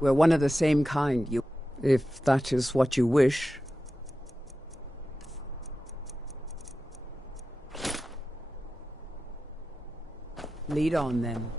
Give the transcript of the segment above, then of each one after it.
We're one of the same kind, if that is what you wish. Lead on, then.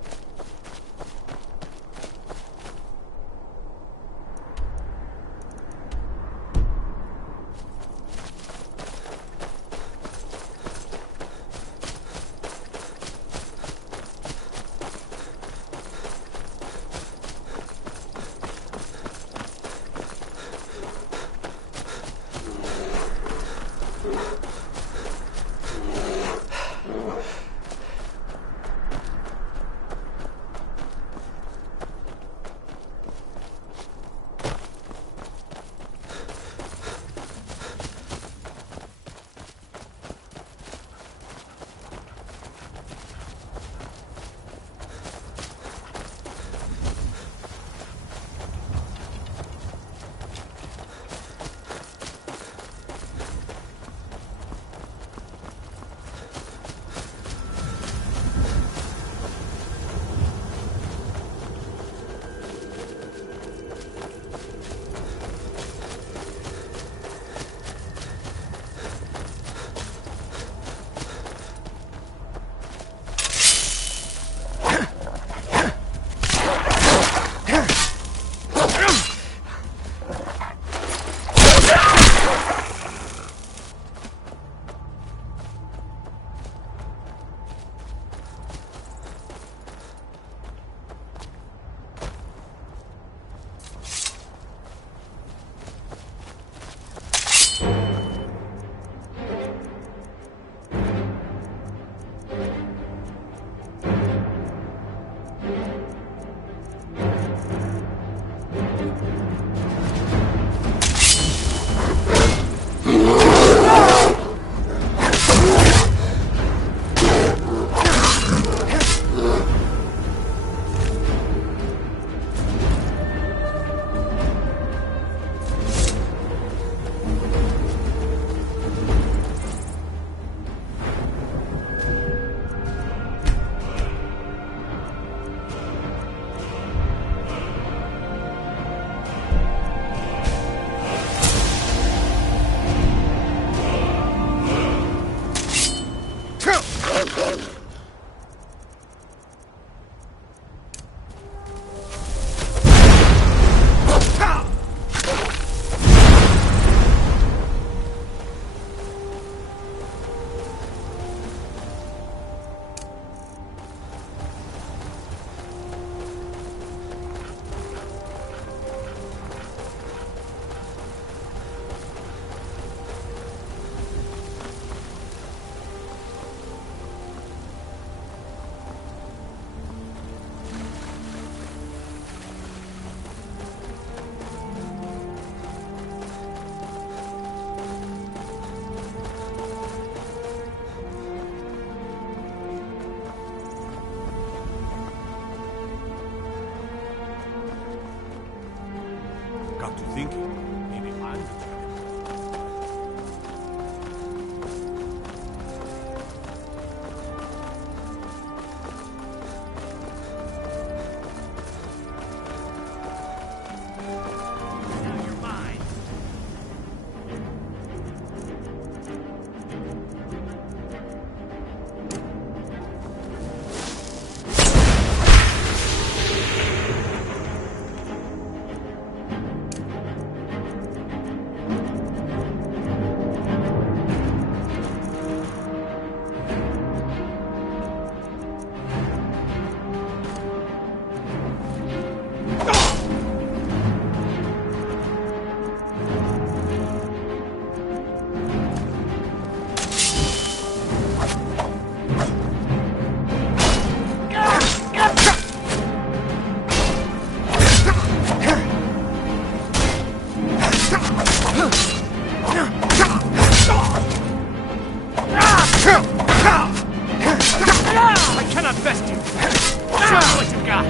Got to thinking, maybe I'm the target. Now you're mine. I cannot best you. Show me what you got.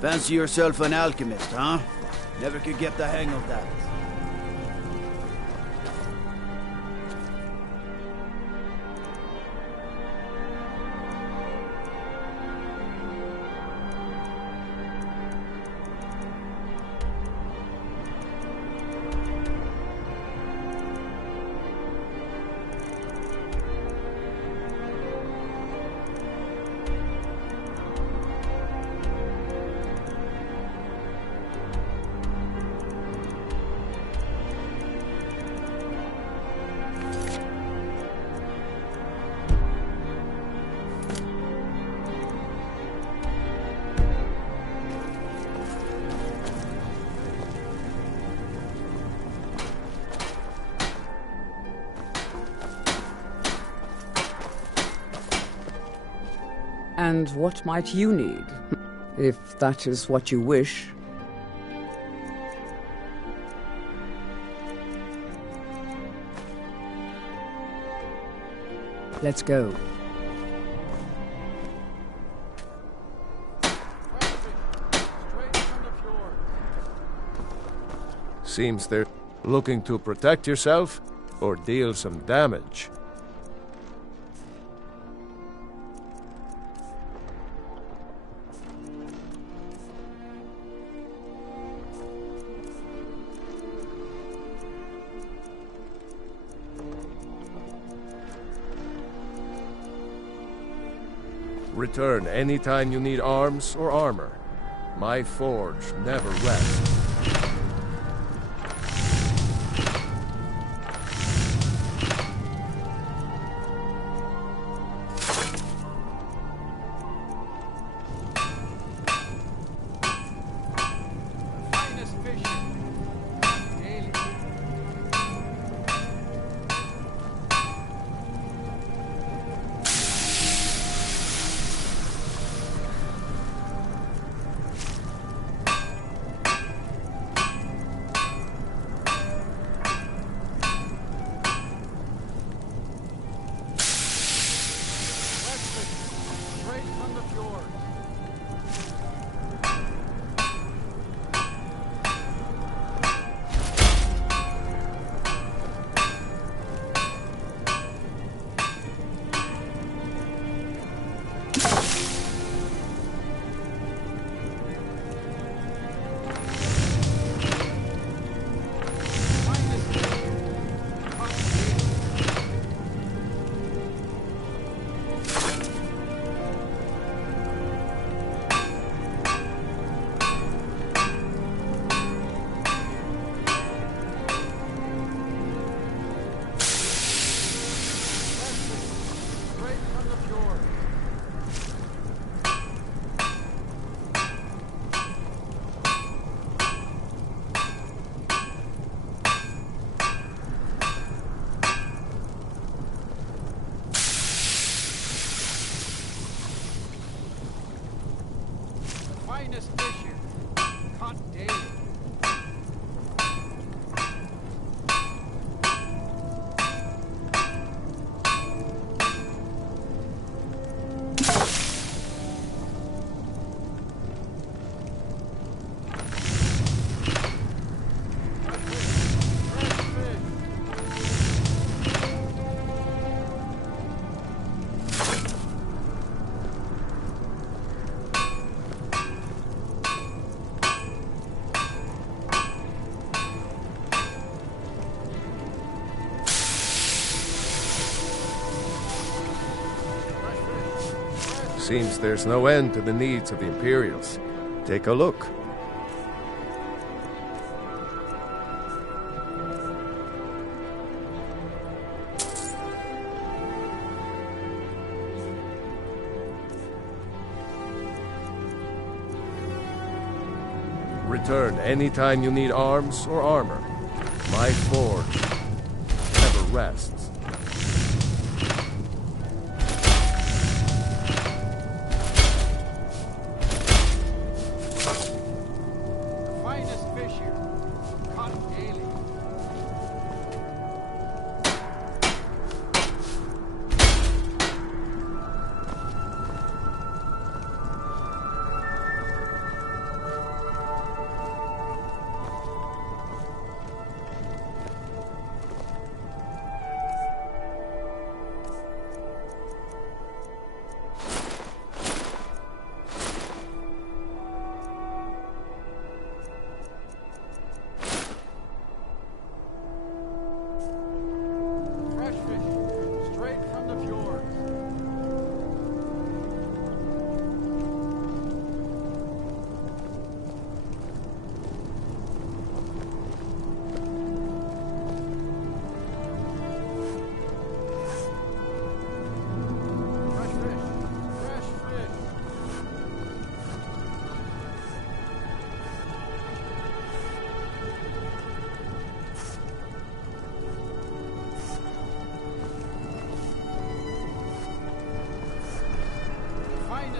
Fancy yourself an alchemist, huh? Never could get the hang of that. And what might you need, if that is what you wish? Let's go. Seems they're looking to protect yourself or deal some damage. Return anytime you need arms or armor. My forge never rests. Finest fish here, caught daily. Seems there's no end to the needs of the Imperials. Take a look. Return anytime you need arms or armor. My forge never rests.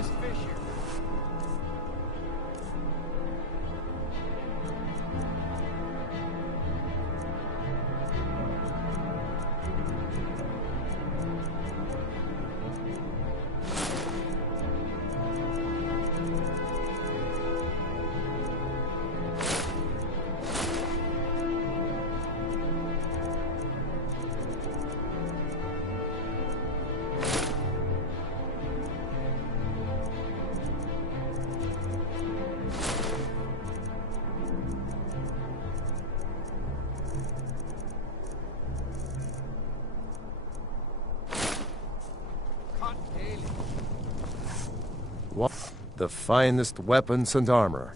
just fish here. What? The finest weapons and armor.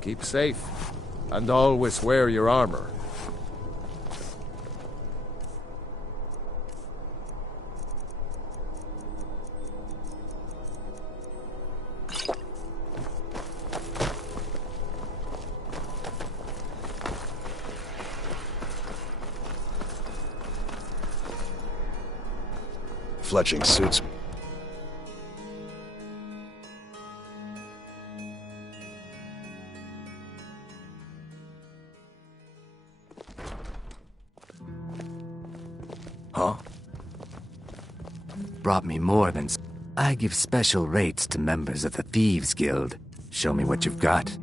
Keep safe, and always wear your armor. Fletching suits me. Huh? Brought me more than... I give special rates to members of the Thieves Guild. Show me what you've got.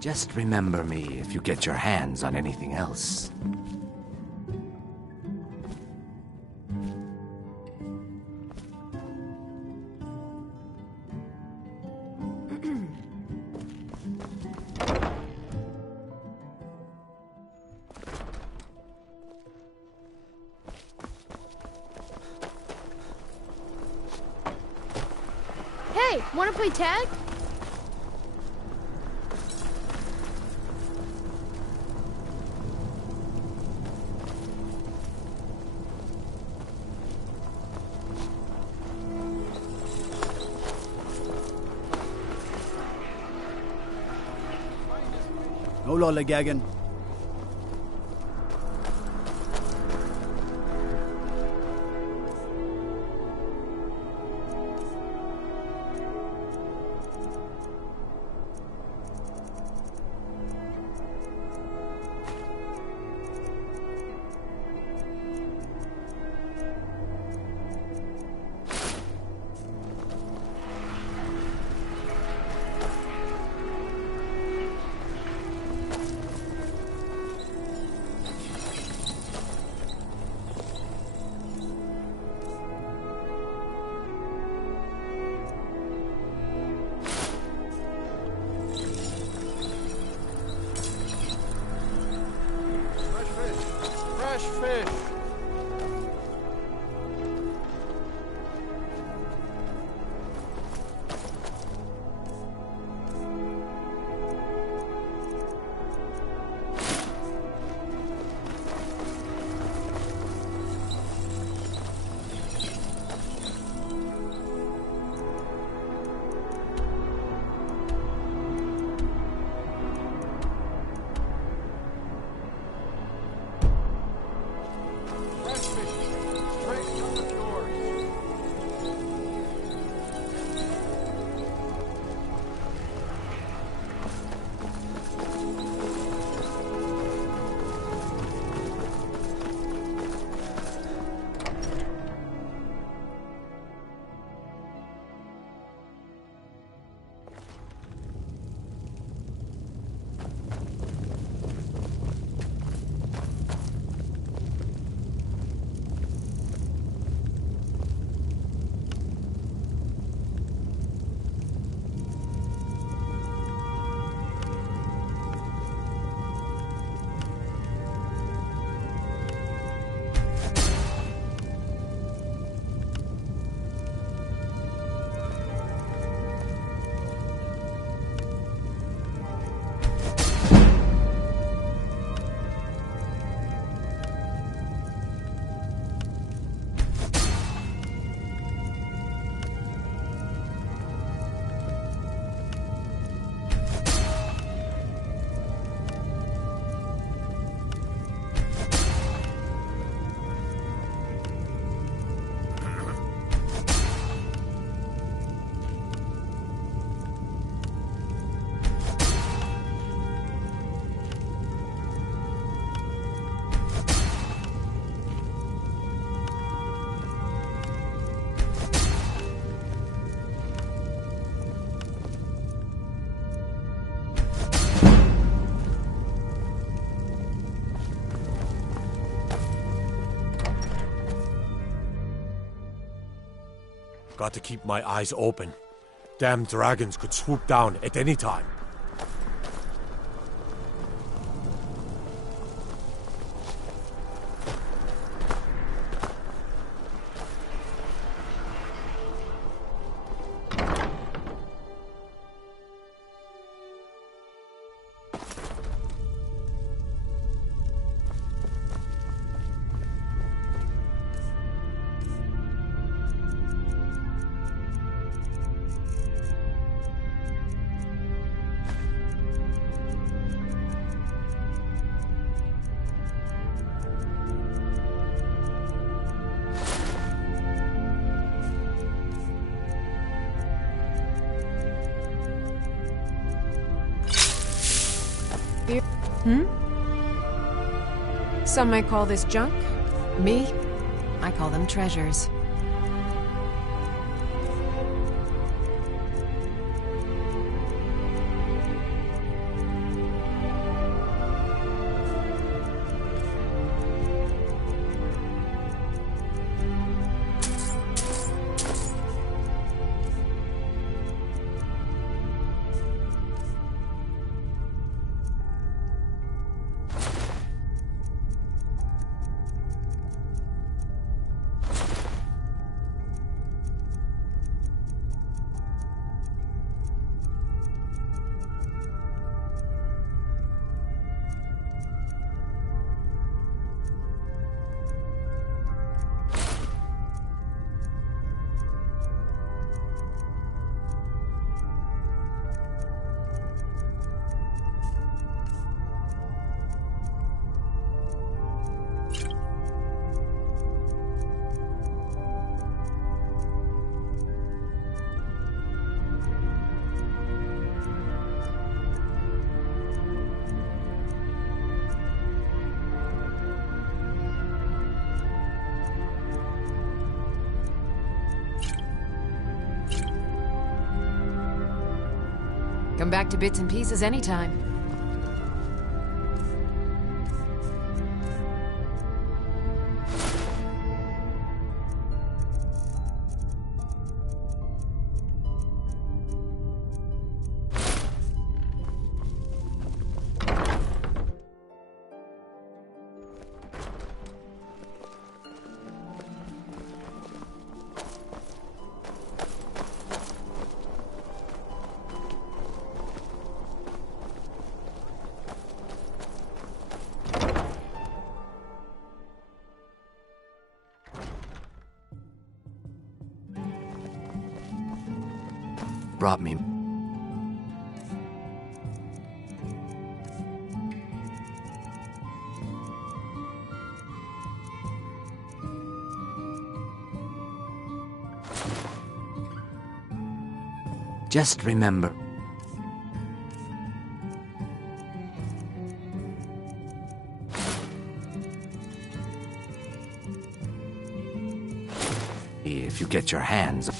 Just remember me if you get your hands on anything else. Hey, wanna play tag? No lollygagging. Got to keep my eyes open. Damn dragons could swoop down at any time. Some might call this junk. Me, I call them treasures. Come back to bits and pieces anytime. Brought me. Just remember. If you get your hands.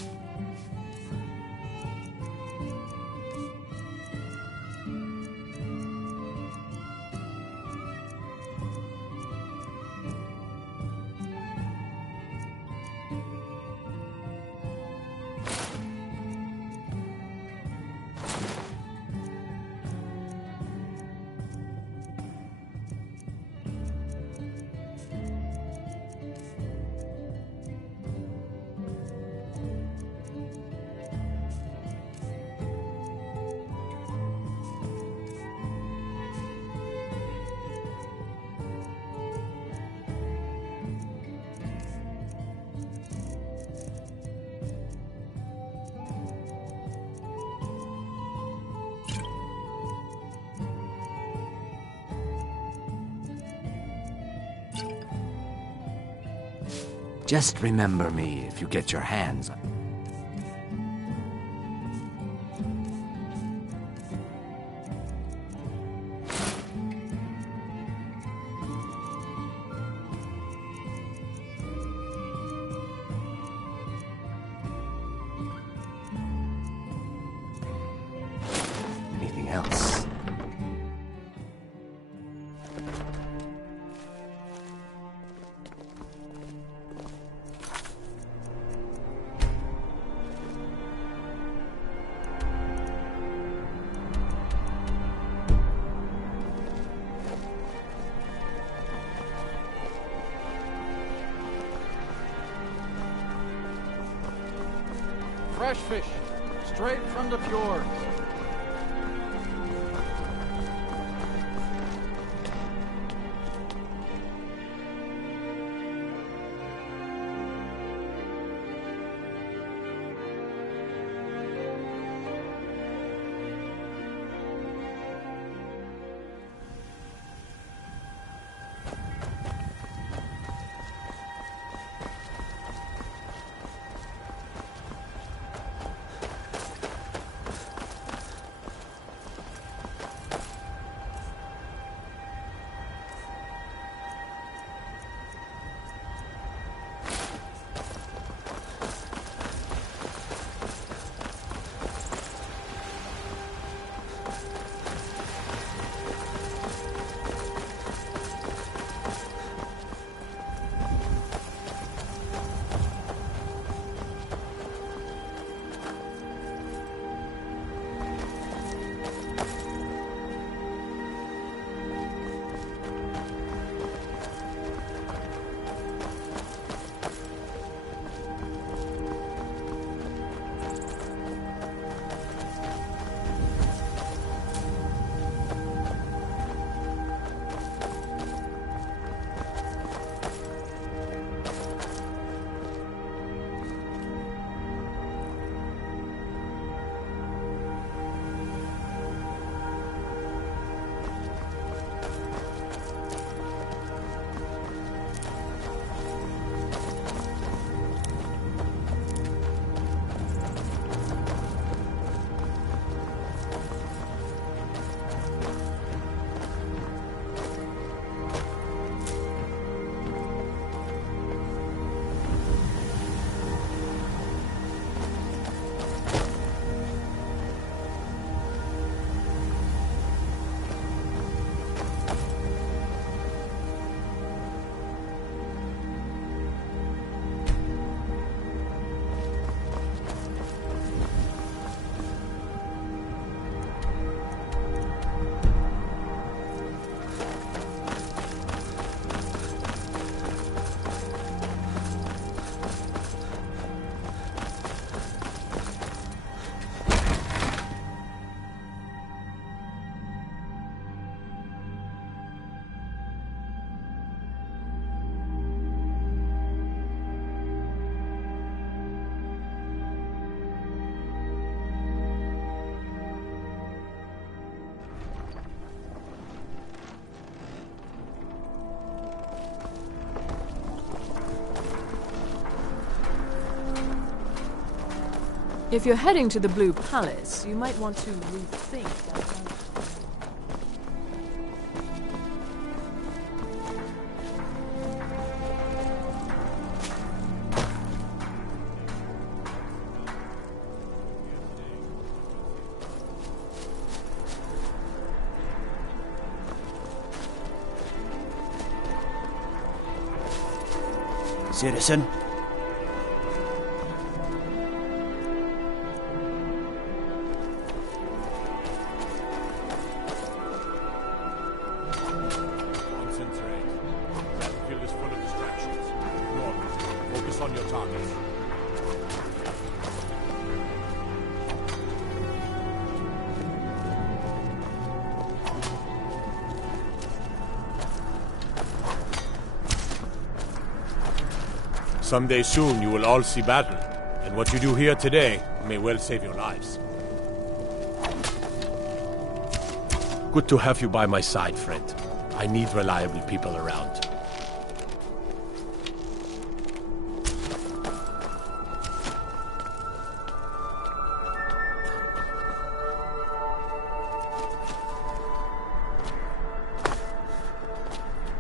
Just remember me if you get your hands on. Anything else? fresh fish, straight from the fjords. If you're heading to the Blue Palace, you might want to rethink that plan. Citizen? Someday soon you will all see battle, and what you do here today may well save your lives. Good to have you by my side, friend. I need reliable people around.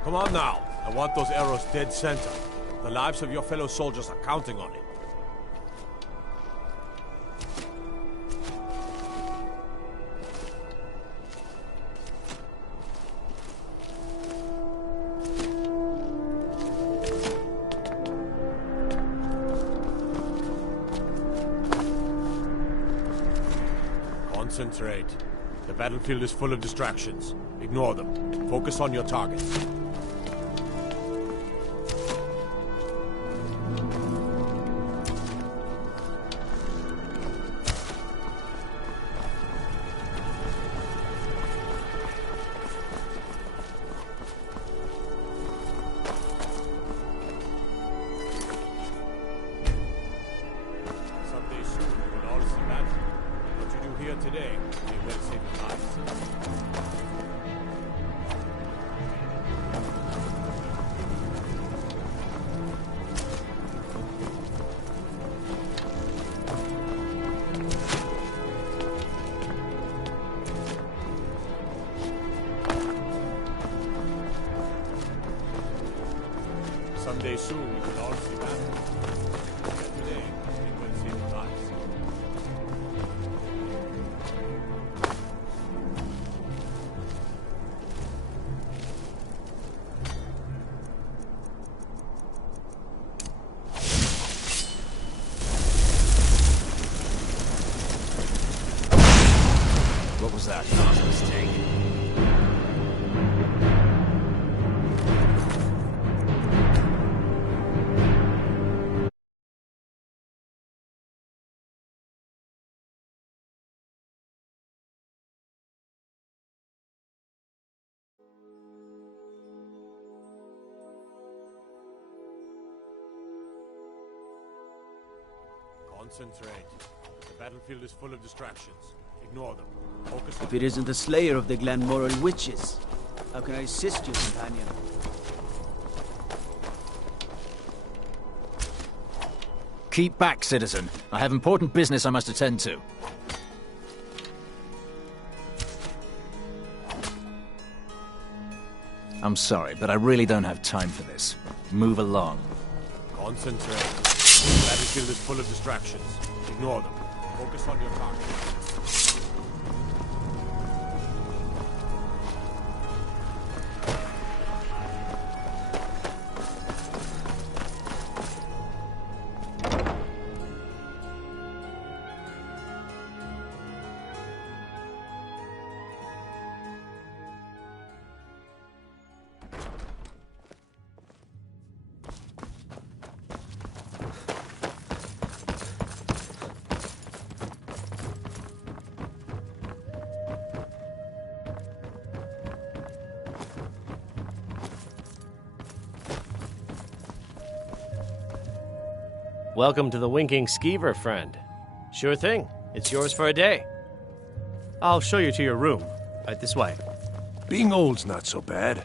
Come on now. I want those arrows dead center. The lives of your fellow soldiers are counting on it. Concentrate. The battlefield is full of distractions. Ignore them. Focus on your targets. Someday soon, we will all see battle. But today, it will save lives. What was that? Not a mistake. Concentrate. The battlefield is full of distractions. Ignore them. Focus on... If it isn't the slayer of the Glenmoral witches, how can I assist you, companion? Keep back, citizen. I have important business I must attend to. I'm sorry, but I really don't have time for this. Move along. Concentrate. The battlefield is full of distractions. Ignore them. Focus on your target. Welcome to the Winking Skeever, friend. Sure thing. It's yours for a day. I'll show you to your room. Right this way. Being old's not so bad.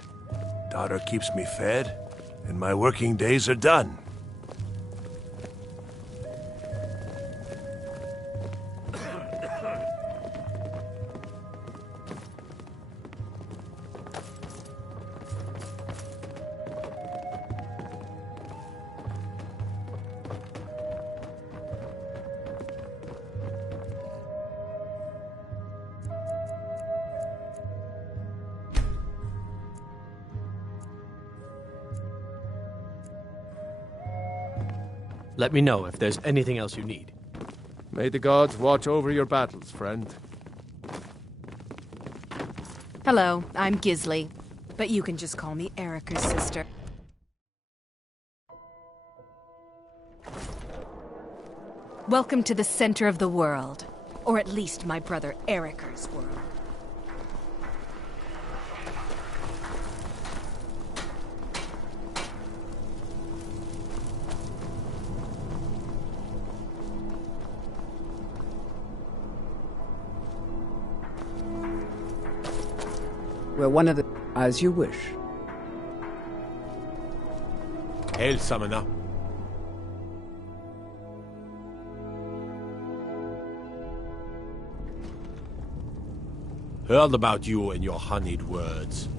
Daughter keeps me fed, and my working days are done. Let me know if there's anything else you need. May the gods watch over your battles, friend. Hello, I'm Gisli, but you can just call me Erica's sister. Welcome to the center of the world, or at least my brother Erica's world. We're one of the... as you wish. Hail, Summoner. Heard about you and your honeyed words.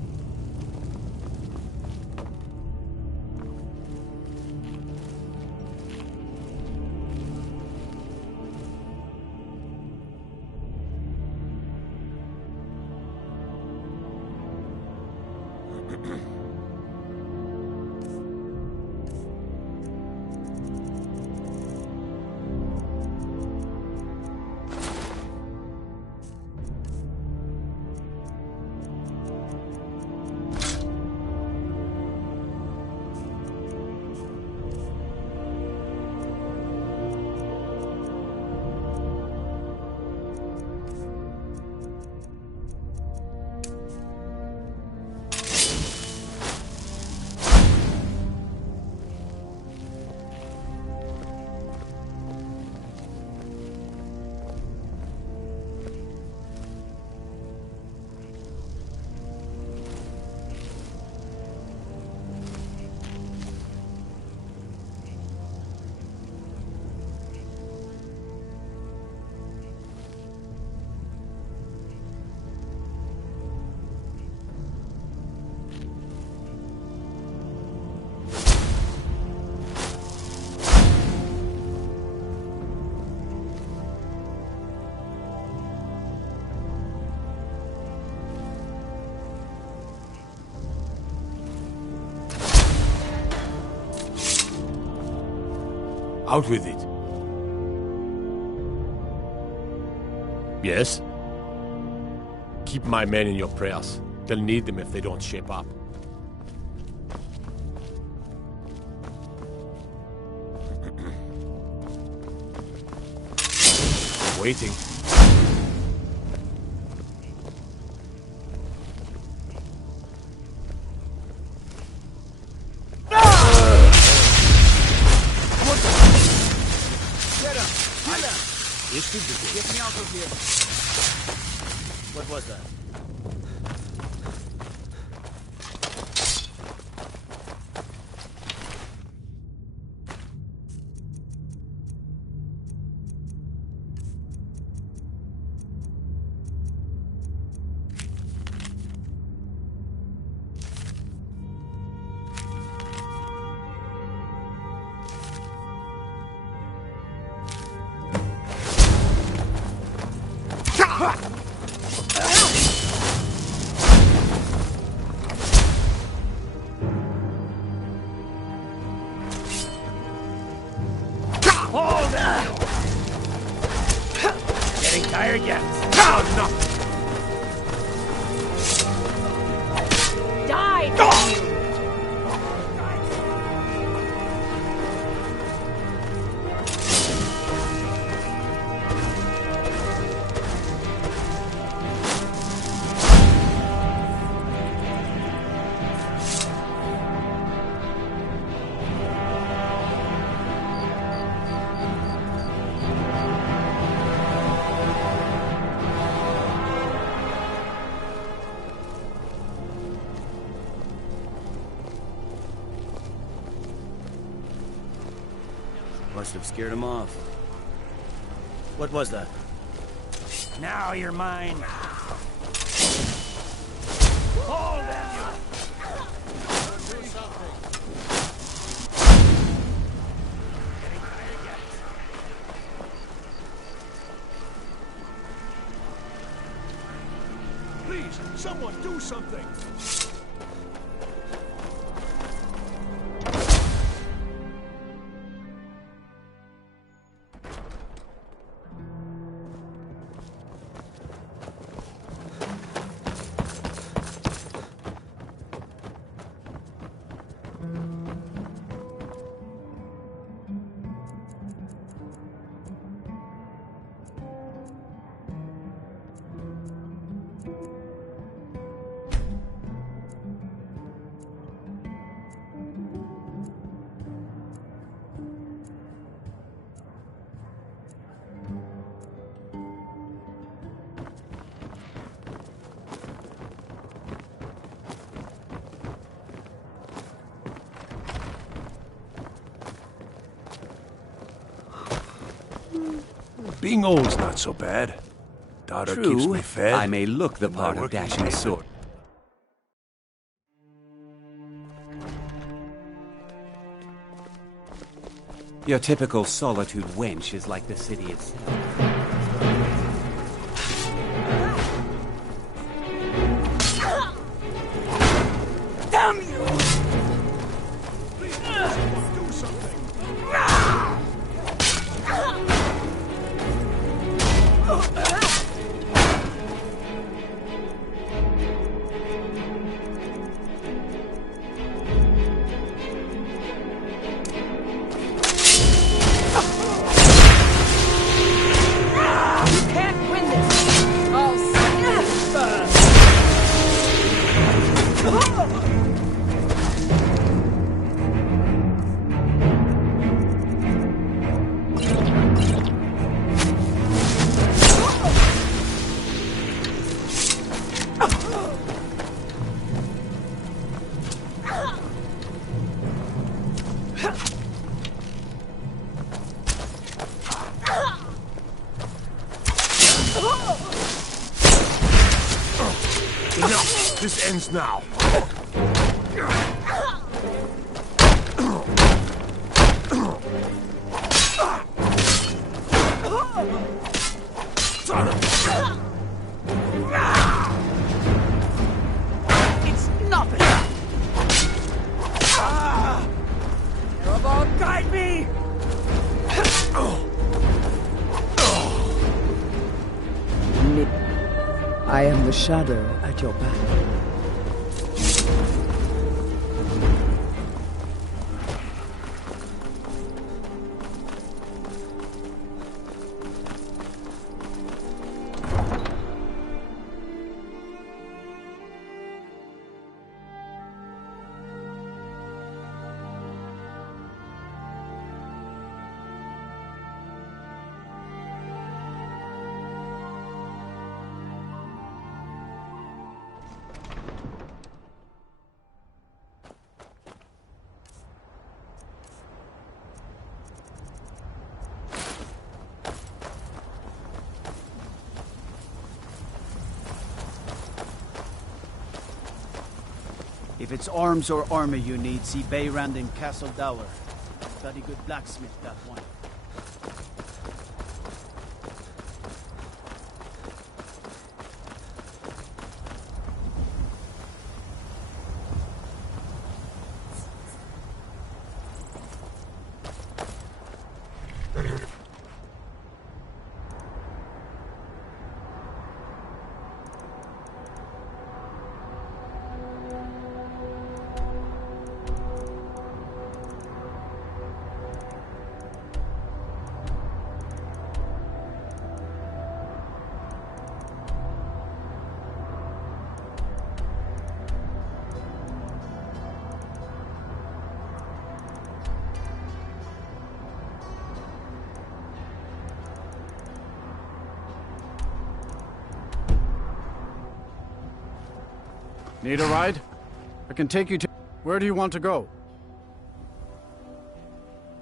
Out with it. Yes? Keep my men in your prayers. They'll need them if they don't shape up. Waiting. Get me out of here. What was that? Getting tired yet? No! Die, damn you! Must have scared him off. What was that? Now you're mine. Hold them! Please, someone do something! Being old's not so bad. Daughter keeps me fed. I may look the part of working dashing days are- sword. Your typical solitude wench is like the city itself. Damn you! Please, do something! Enough! This ends now! It's nothing! Robot, guide me! shadow at your back. If it's arms or armor you need, see Bayrand in Castle Dower. Bloody good blacksmith, that one. Need a ride? I can take you to... Where do you want to go?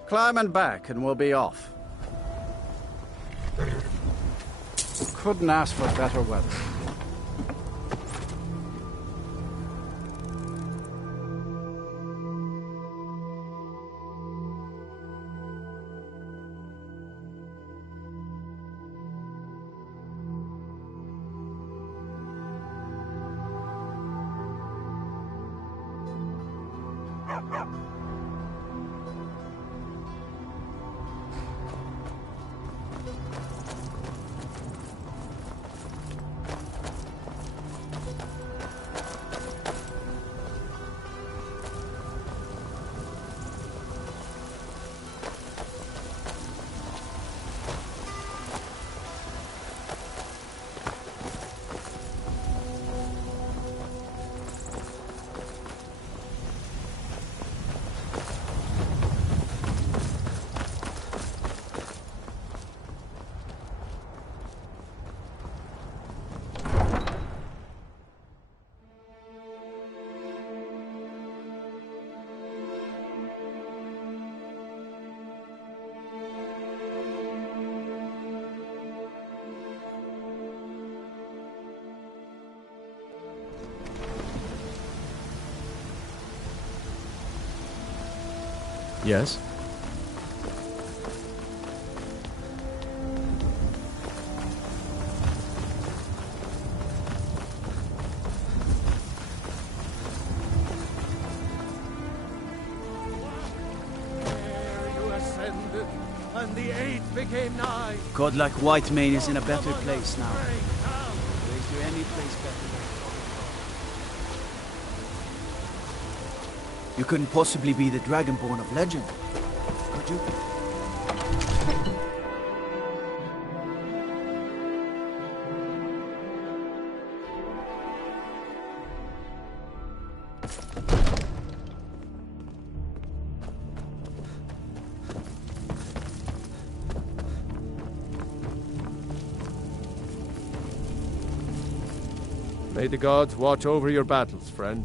Climb and back, and we'll be off. Couldn't ask for better weather. Yes? And the 8th became 9. Godlike Whitemane is in a better place now. Is there any place better? You couldn't possibly be the Dragonborn of legend, could you? May the gods watch over your battles, friend.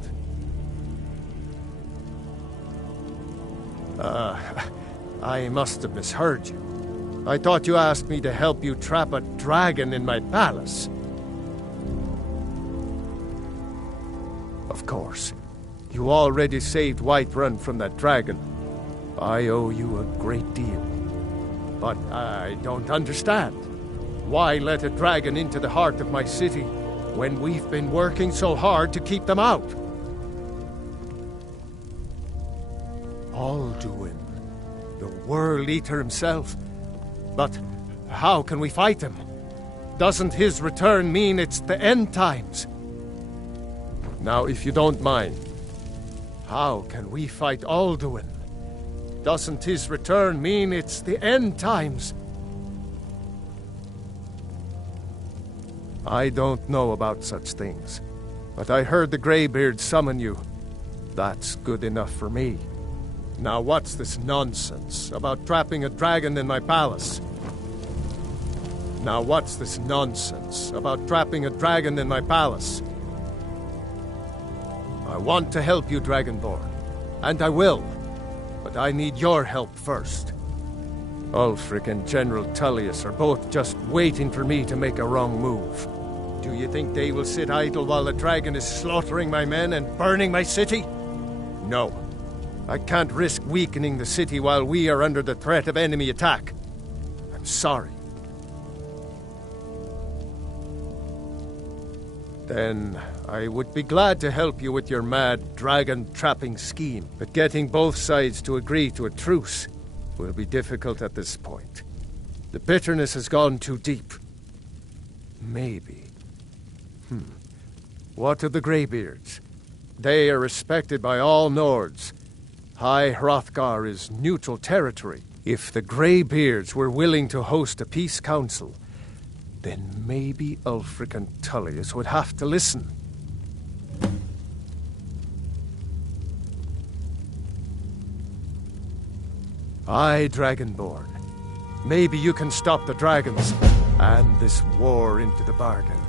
I must have misheard you. I thought you asked me to help you trap a dragon in my palace. Of course. You already saved Whiterun from that dragon. I owe you a great deal. But I don't understand. Why let a dragon into the heart of my city when we've been working so hard to keep them out? Alduin, the World Eater himself. But how can we fight him? doesn't his return mean it's the end times? Now, if you don't mind, how can we fight Alduin? Doesn't his return mean it's the end times? I don't know about such things, but I heard the Greybeard summon you. That's good enough for me. Now what's this nonsense about trapping a dragon in my palace? Now what's this nonsense about trapping a dragon in my palace? I want to help you, Dragonborn, and I will, but I need your help first. Ulfric and General Tullius are both just waiting for me to make a wrong move. Do you think they will sit idle while the dragon is slaughtering my men and burning my city? No. I can't risk weakening the city while we are under the threat of enemy attack. I'm sorry. Then I would be glad to help you with your mad dragon-trapping scheme, but getting both sides to agree to a truce will be difficult at this point. The bitterness has gone too deep. Maybe. What of the Greybeards? They are respected by all Nords. High Hrothgar is neutral territory. If the Greybeards were willing to host a peace council, then maybe Ulfric and Tullius would have to listen. Aye, Dragonborn. Maybe you can stop the dragons, and this war into the bargain.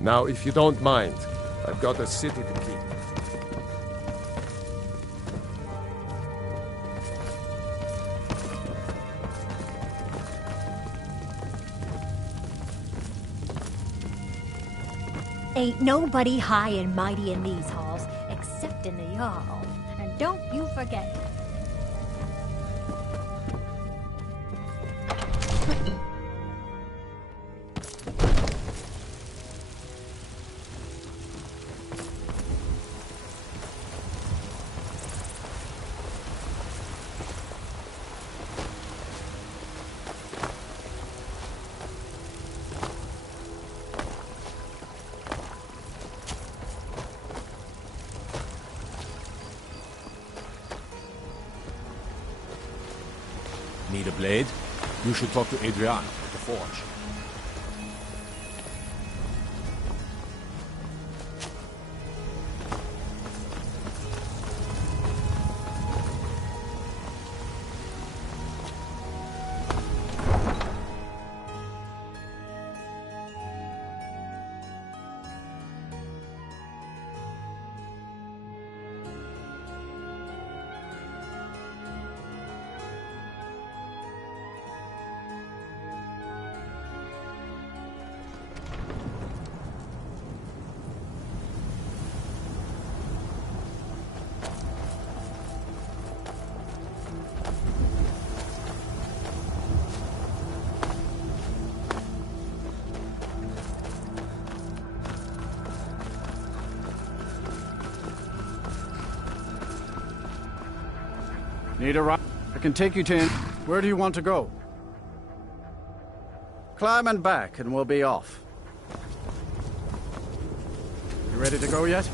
Now, if you don't mind, I've got a city to keep. Ain't nobody high and mighty in these halls, except in the Jarl. And don't you forget it. Need a blade? You should talk to Adrian at the forge. Need a ride? I can take you to... Where do you want to go? Climb and back, and we'll be off. You ready to go yet?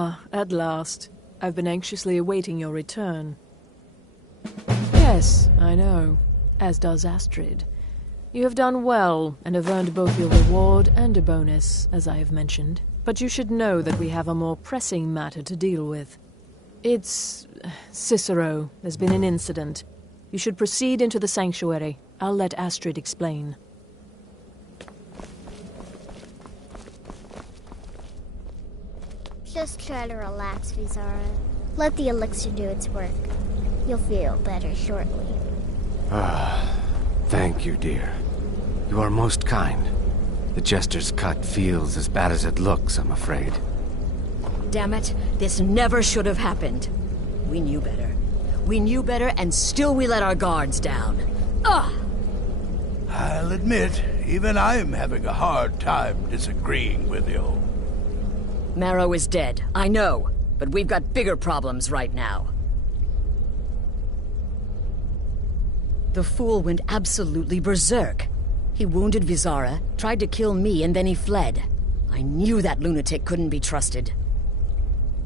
Ah, at last. I've been anxiously awaiting your return. Yes, I know. As does Astrid. You have done well, and have earned both your reward and a bonus, as I have mentioned. But you should know that we have a more pressing matter to deal with. It's... Cicero. There's been an incident. You should proceed into the sanctuary. I'll let Astrid explain. Just try to relax, Vizara. Let the elixir do its work. You'll feel better shortly. Thank you, dear. You are most kind. The Jester's cut feels as bad as it looks, I'm afraid. Damn it, this never should have happened. We knew better. We knew better, and still we let our guards down. Ugh! I'll admit, even I'm having a hard time disagreeing with you. Marrow is dead, I know, but we've got bigger problems right now. The fool went absolutely berserk. He wounded Vizara, tried to kill me, and then he fled. I knew that lunatic couldn't be trusted.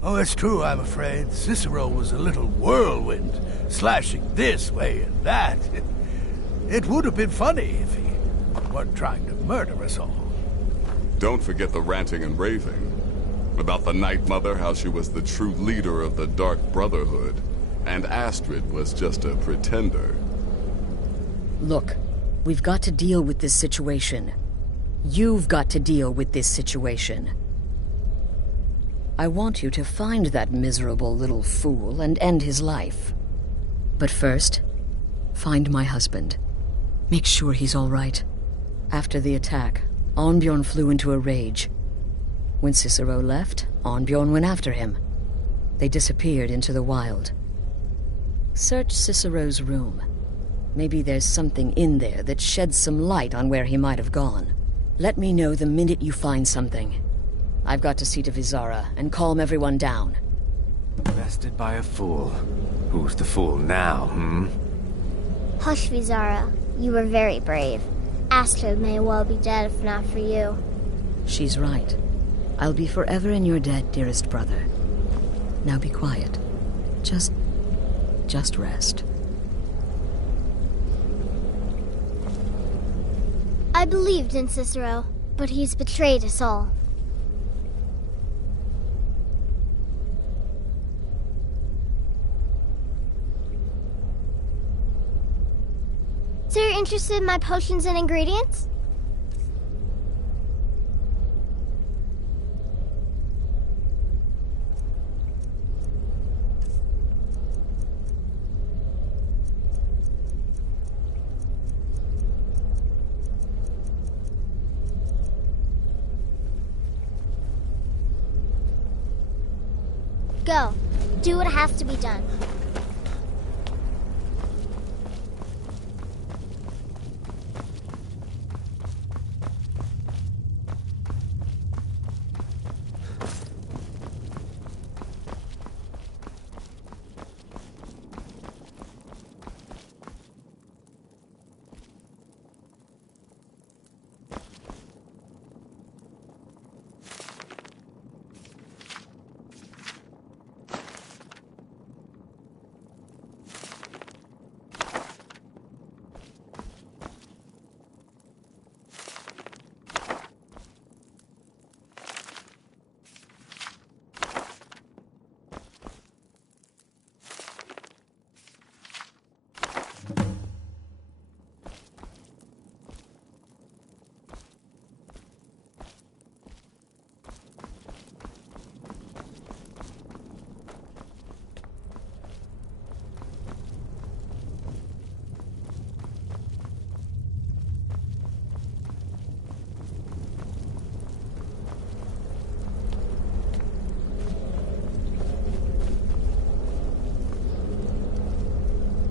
Oh, it's true, I'm afraid. Cicero was a little whirlwind, slashing this way and that. It would have been funny if he weren't trying to murder us all. Don't forget the ranting and raving. About the Night Mother, how she was the true leader of the Dark Brotherhood, and Astrid was just a pretender. Look, we've got to deal with this situation. You've got to deal with this situation. I want you to find that miserable little fool and end his life. But first, find my husband. Make sure he's all right. After the attack, Arnbjorn flew into a rage. When Cicero left, Arnbjorn went after him. They disappeared into the wild. Search Cicero's room. Maybe there's something in there that sheds some light on where he might have gone. Let me know the minute you find something. I've got to see to Vizara and calm everyone down. Bested by a fool. Who's the fool now, Hush, Vizara. You were very brave. Astrid may well be dead if not for you. She's right. I'll be forever in your debt, dearest brother. Now be quiet. Just rest. I believed in Cicero, but he's betrayed us all. So you're interested in my potions and ingredients? Go. Do what has to be done.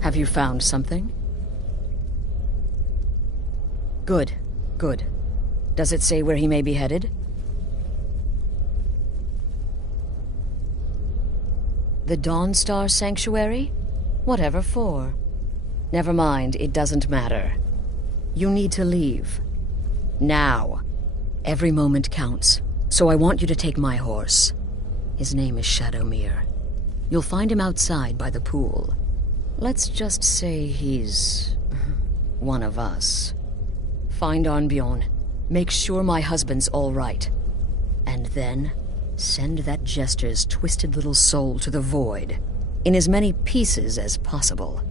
Have you found something? Good, good. Does it say where he may be headed? The Dawnstar Sanctuary? Whatever for. Never mind, it doesn't matter. You need to leave. Now. Every moment counts, so I want you to take my horse. His name is Shadowmere. You'll find him outside by the pool. Let's just say he's one of us. Find Arnbjorn. Make sure my husband's all right. And then send that jester's twisted little soul to the void, in as many pieces as possible.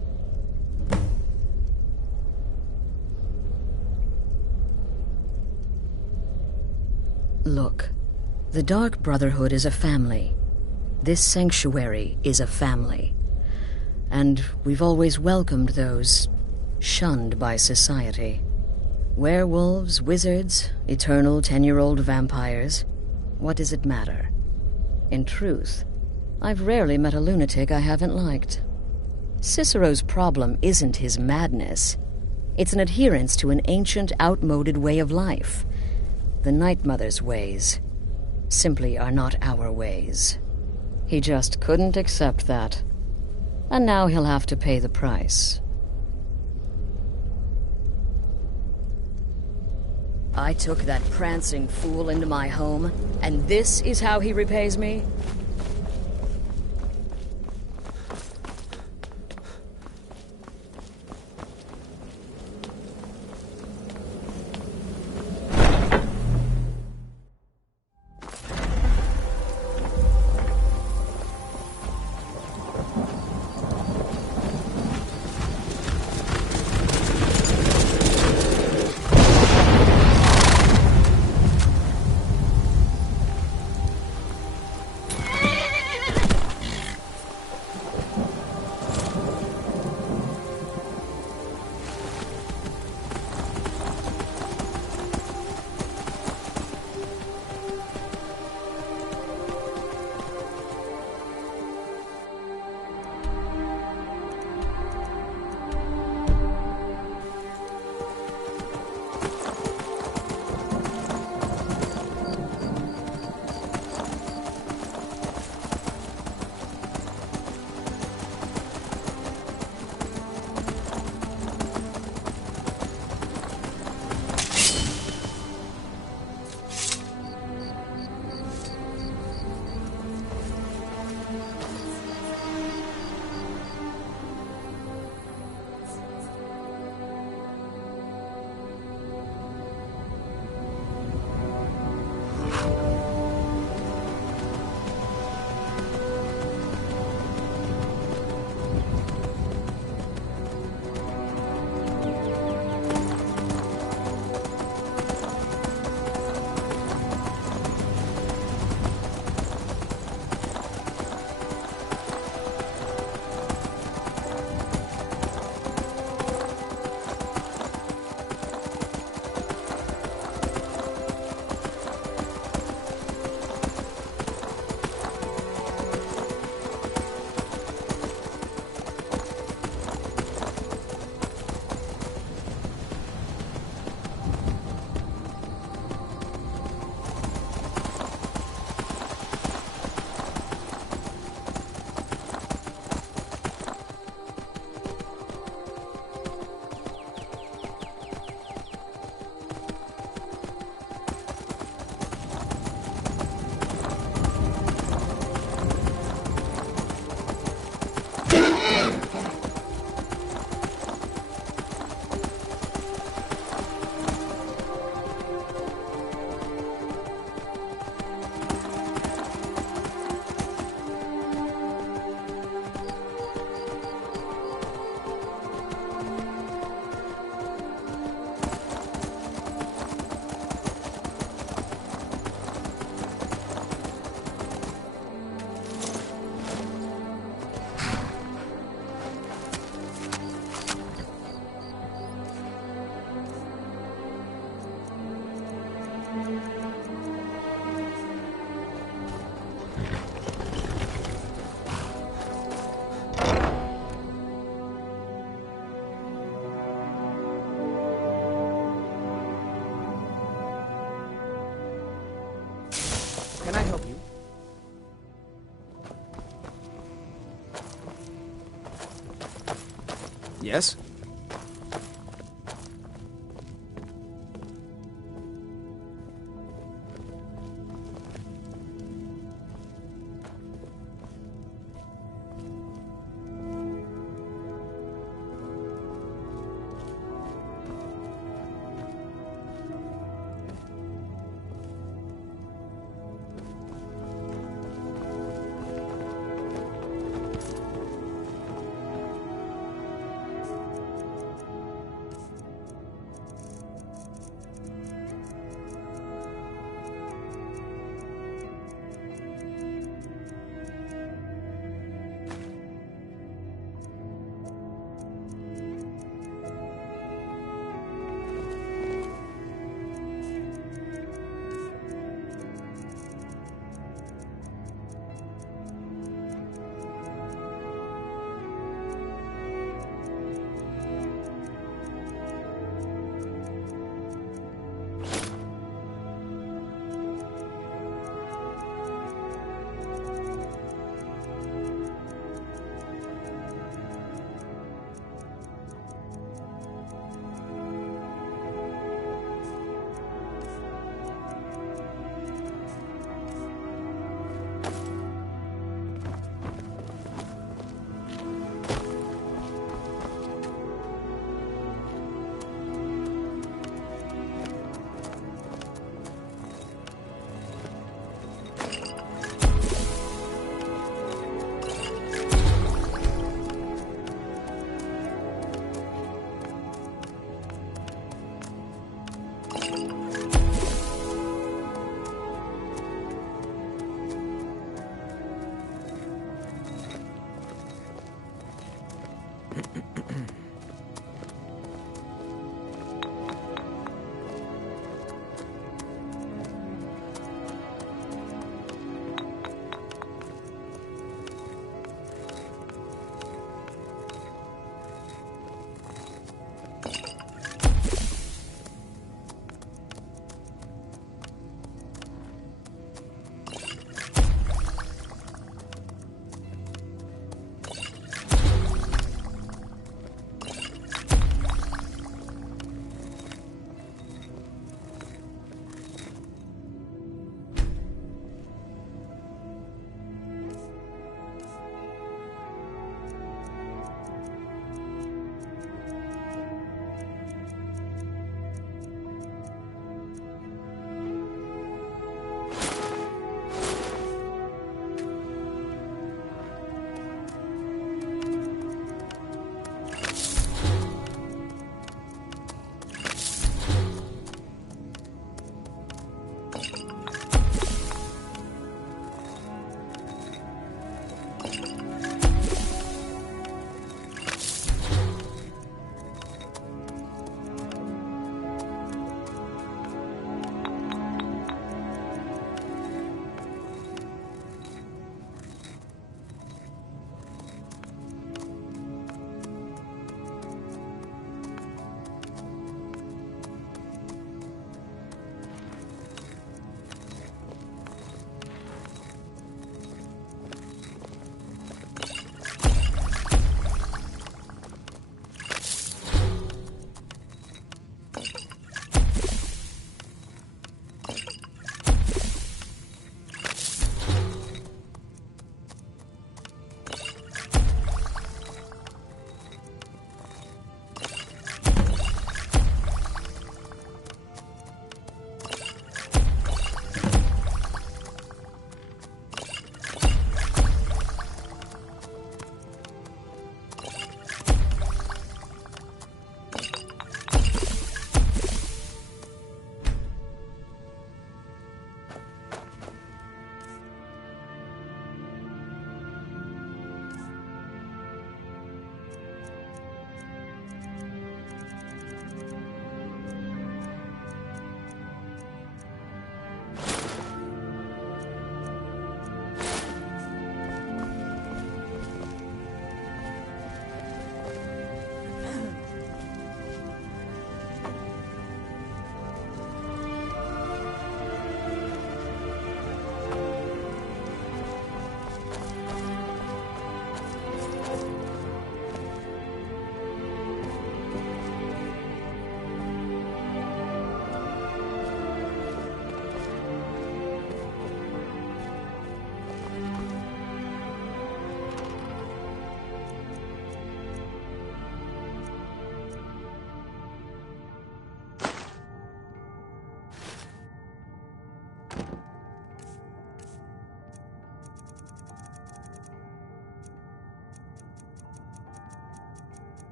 Look, the Dark Brotherhood is a family. This sanctuary is a family. And we've always welcomed those shunned by society. Werewolves, wizards, eternal 10-year-old vampires. What does it matter? In truth, I've rarely met a lunatic I haven't liked. Cicero's problem isn't his madness. It's an adherence to an ancient, outmoded way of life. The Night Mother's ways simply are not our ways. He just couldn't accept that. And now he'll have to pay the price. I took that prancing fool into my home, and this is how he repays me? Can I help you? Yes?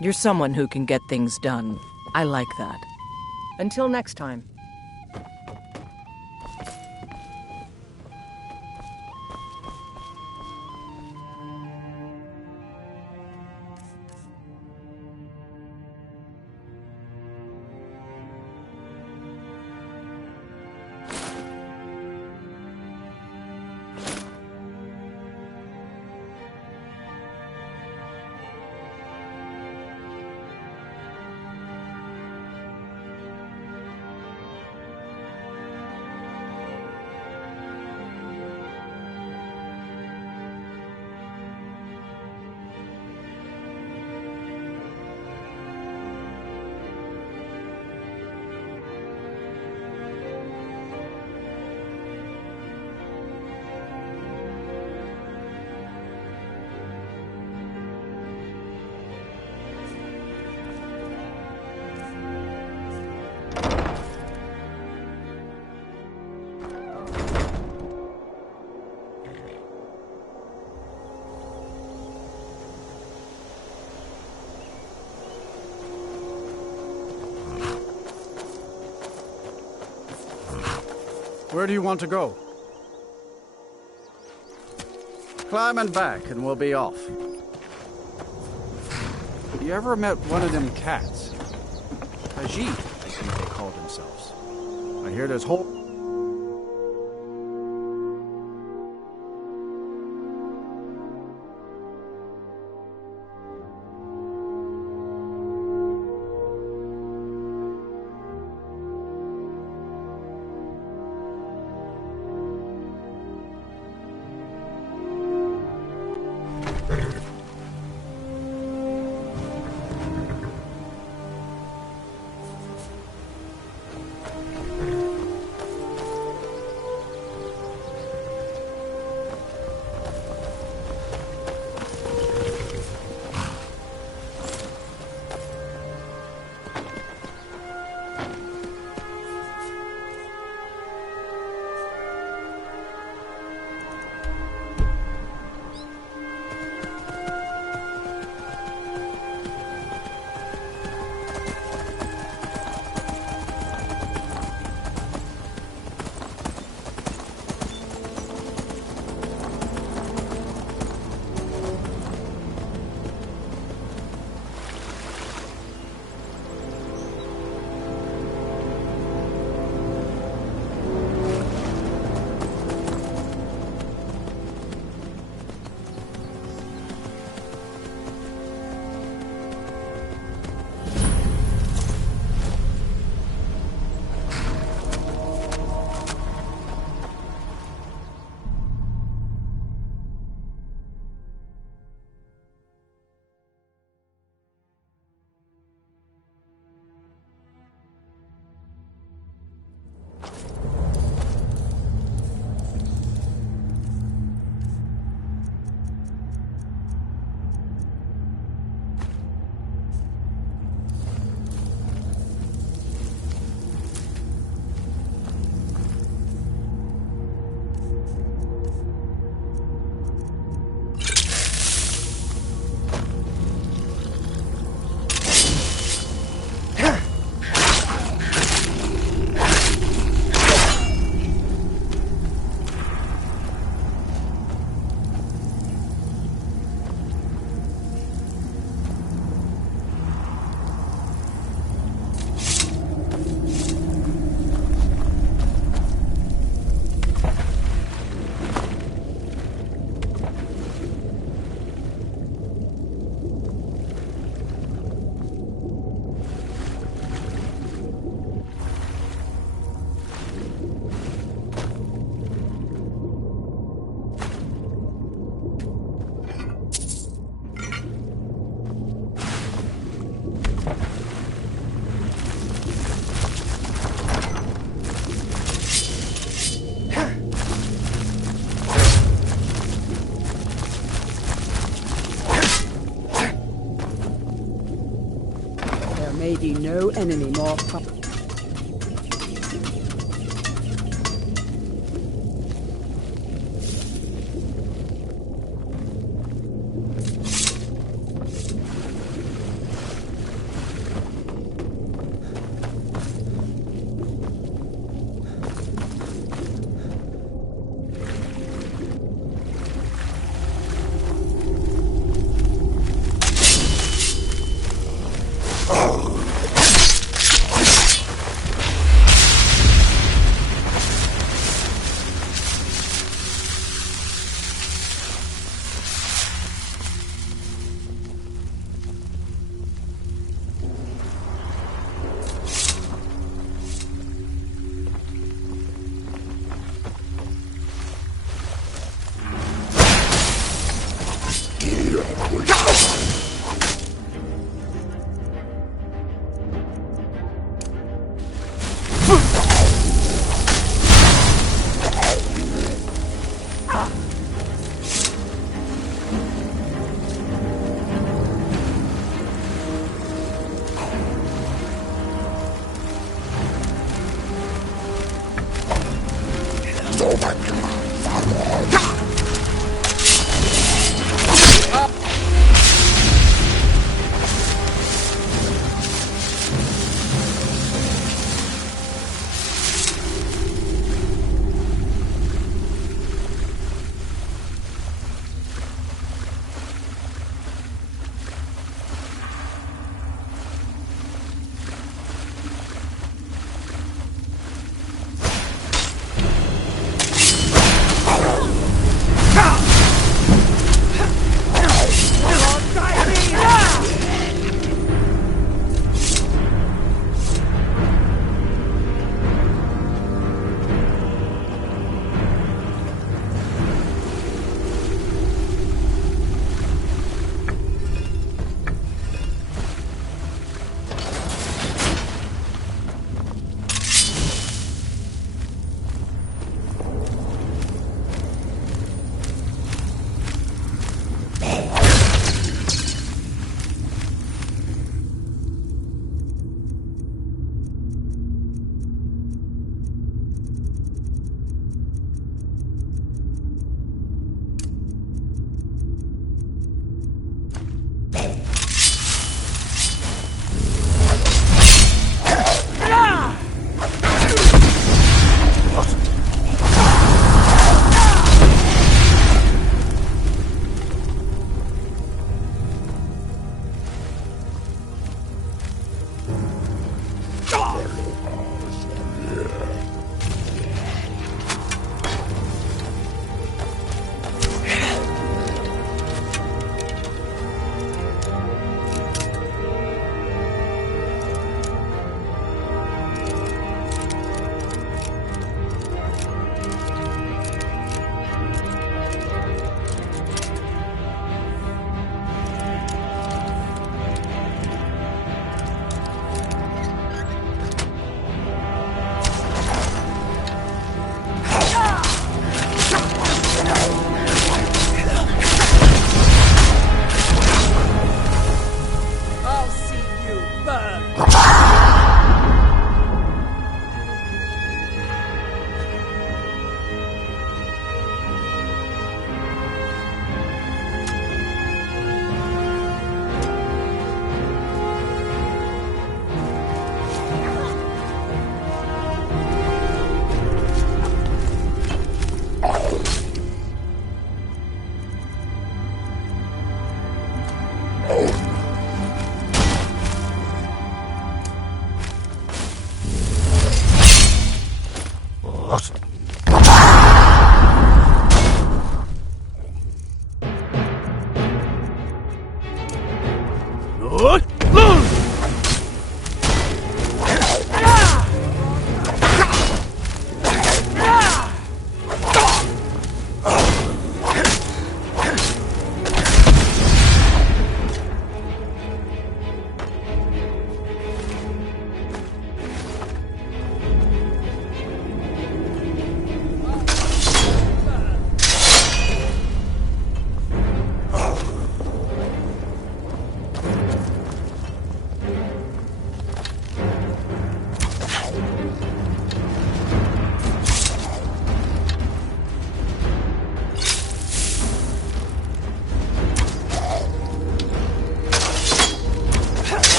You're someone who can get things done. I like that. Until next time. Where do you want to go? Climb and back, and we'll be off. You ever met one of them cats? Ajit, I think they call themselves. I hear there's whole... may be no enemy more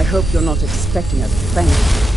I hope you're not expecting a thank you.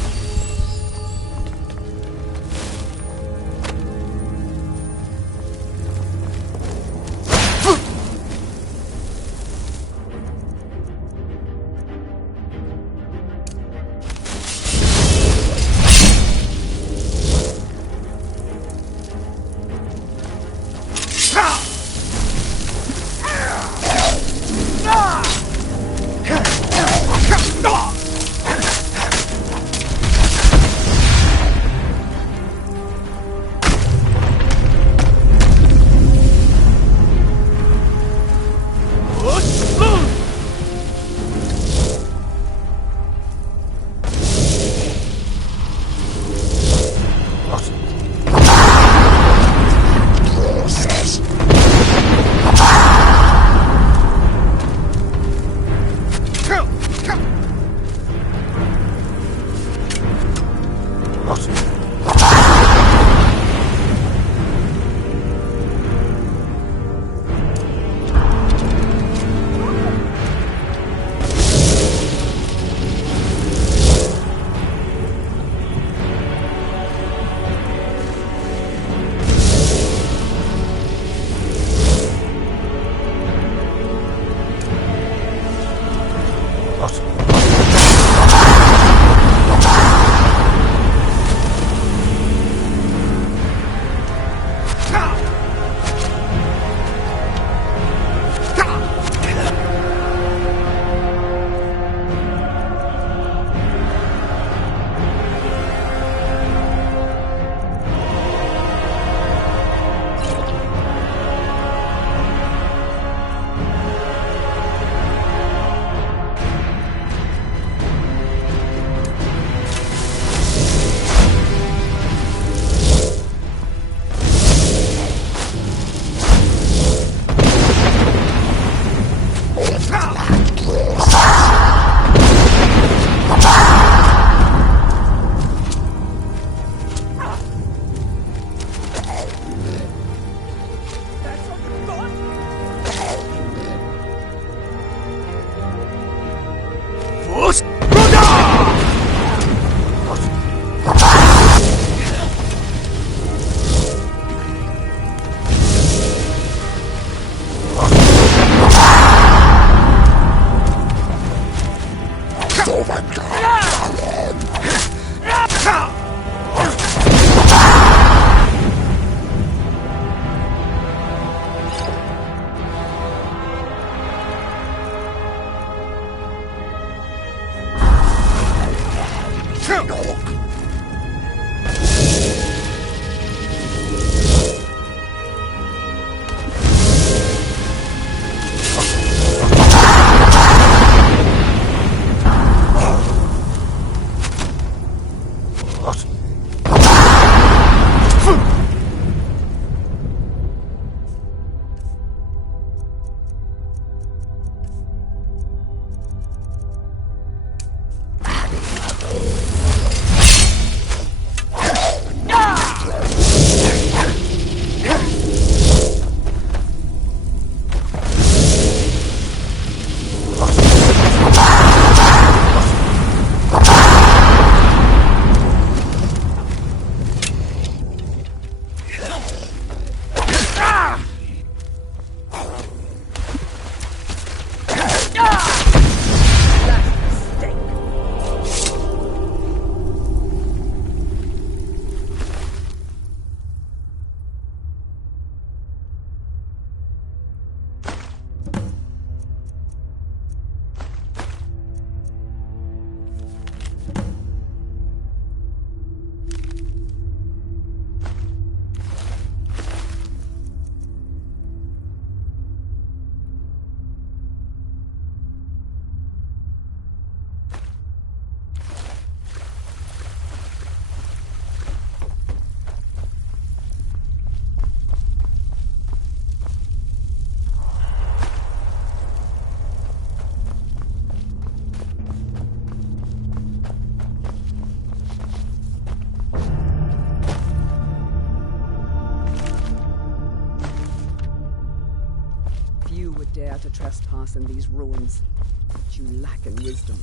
Dare to trespass in these ruins. What you lack in wisdom,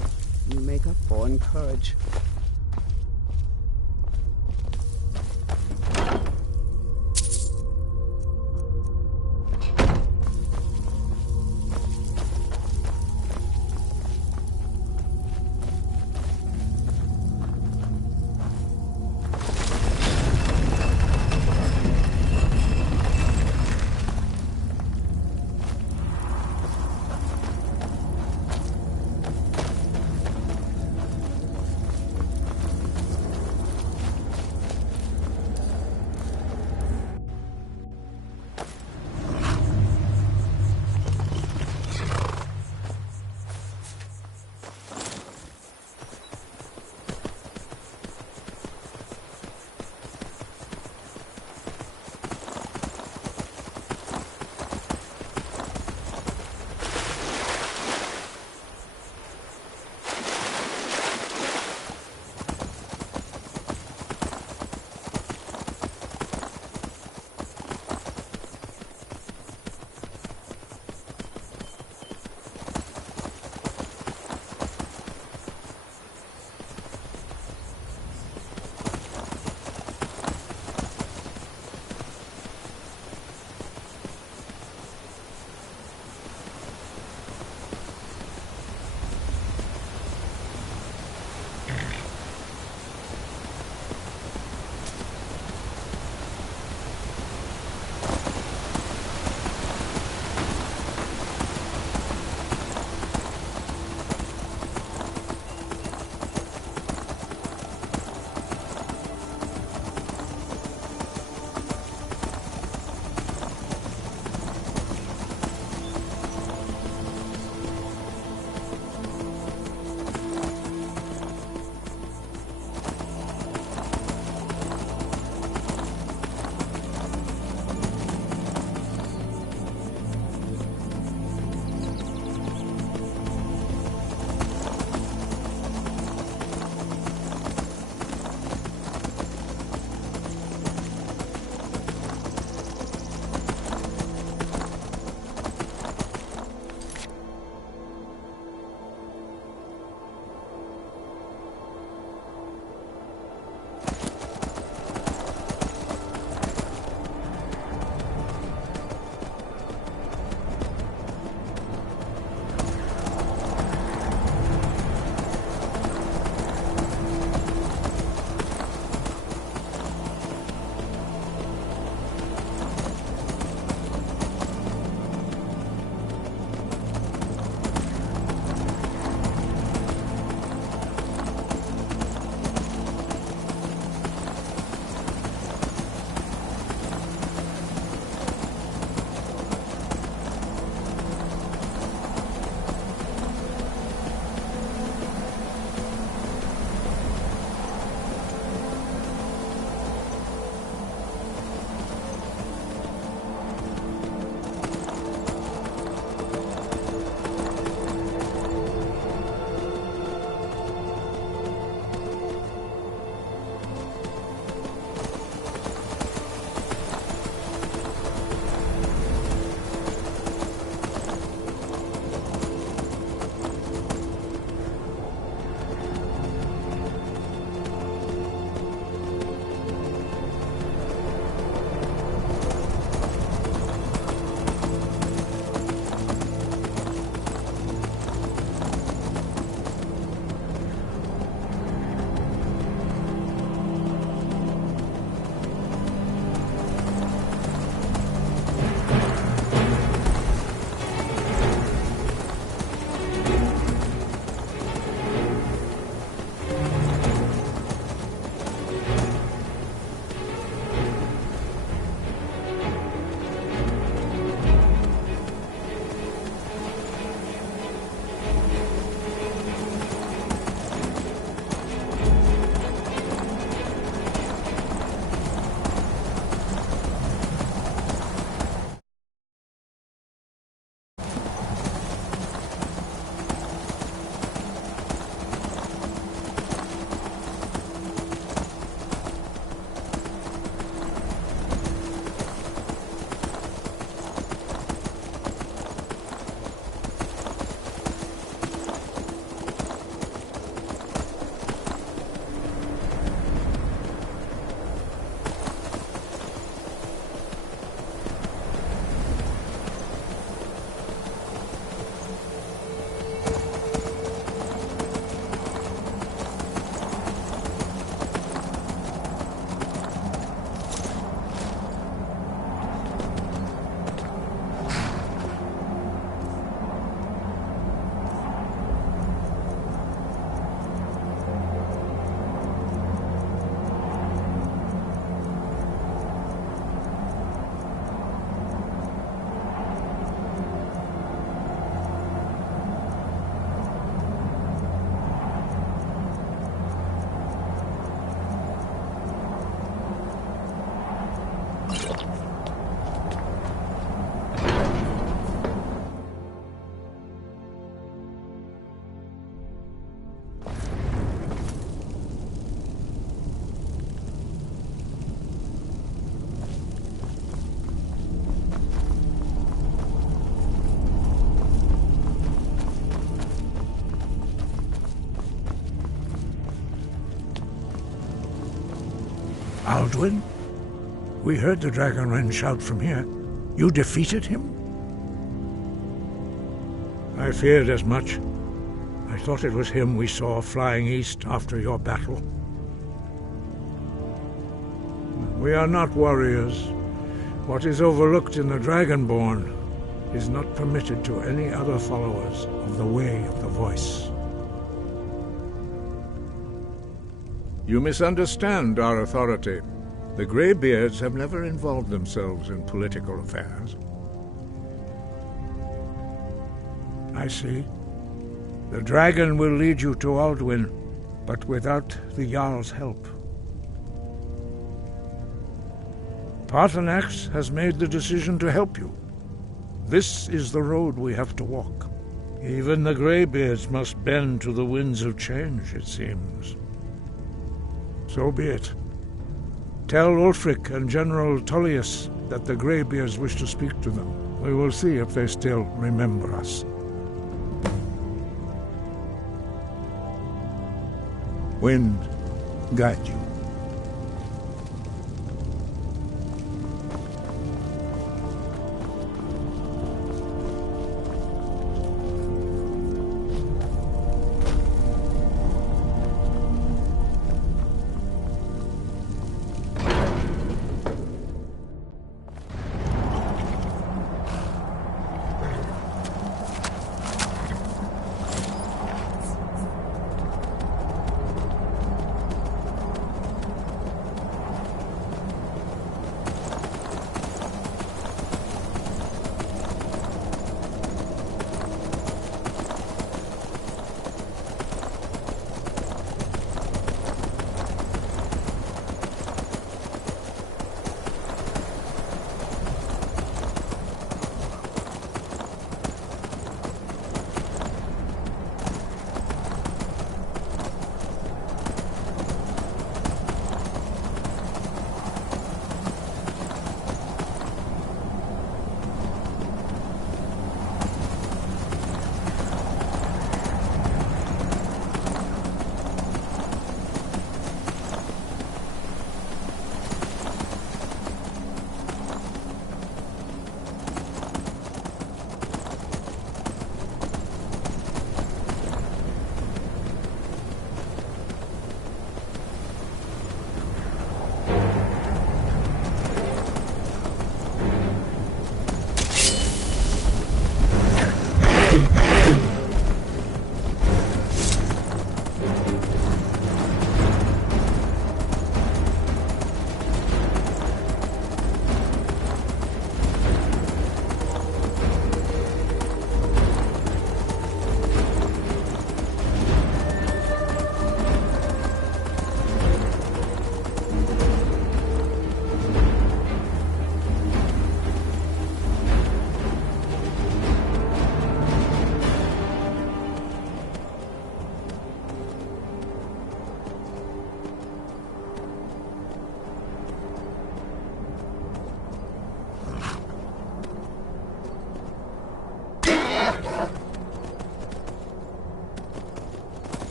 you make up for in courage. Alduin? We heard the Dragonren shout from here. You defeated him? I feared as much. I thought it was him we saw flying east after your battle. We are not warriors. What is overlooked in the Dragonborn is not permitted to any other followers of the Way of the Voice. You misunderstand our authority. The Greybeards have never involved themselves in political affairs. I see. The dragon will lead you to Alduin, but without the Jarl's help. Paarthurnax has made the decision to help you. This is the road we have to walk. Even the Greybeards must bend to the winds of change, it seems. So be it. Tell Ulfric and General Tullius that the Greybeards wish to speak to them. We will see if they still remember us. Wind, guide you.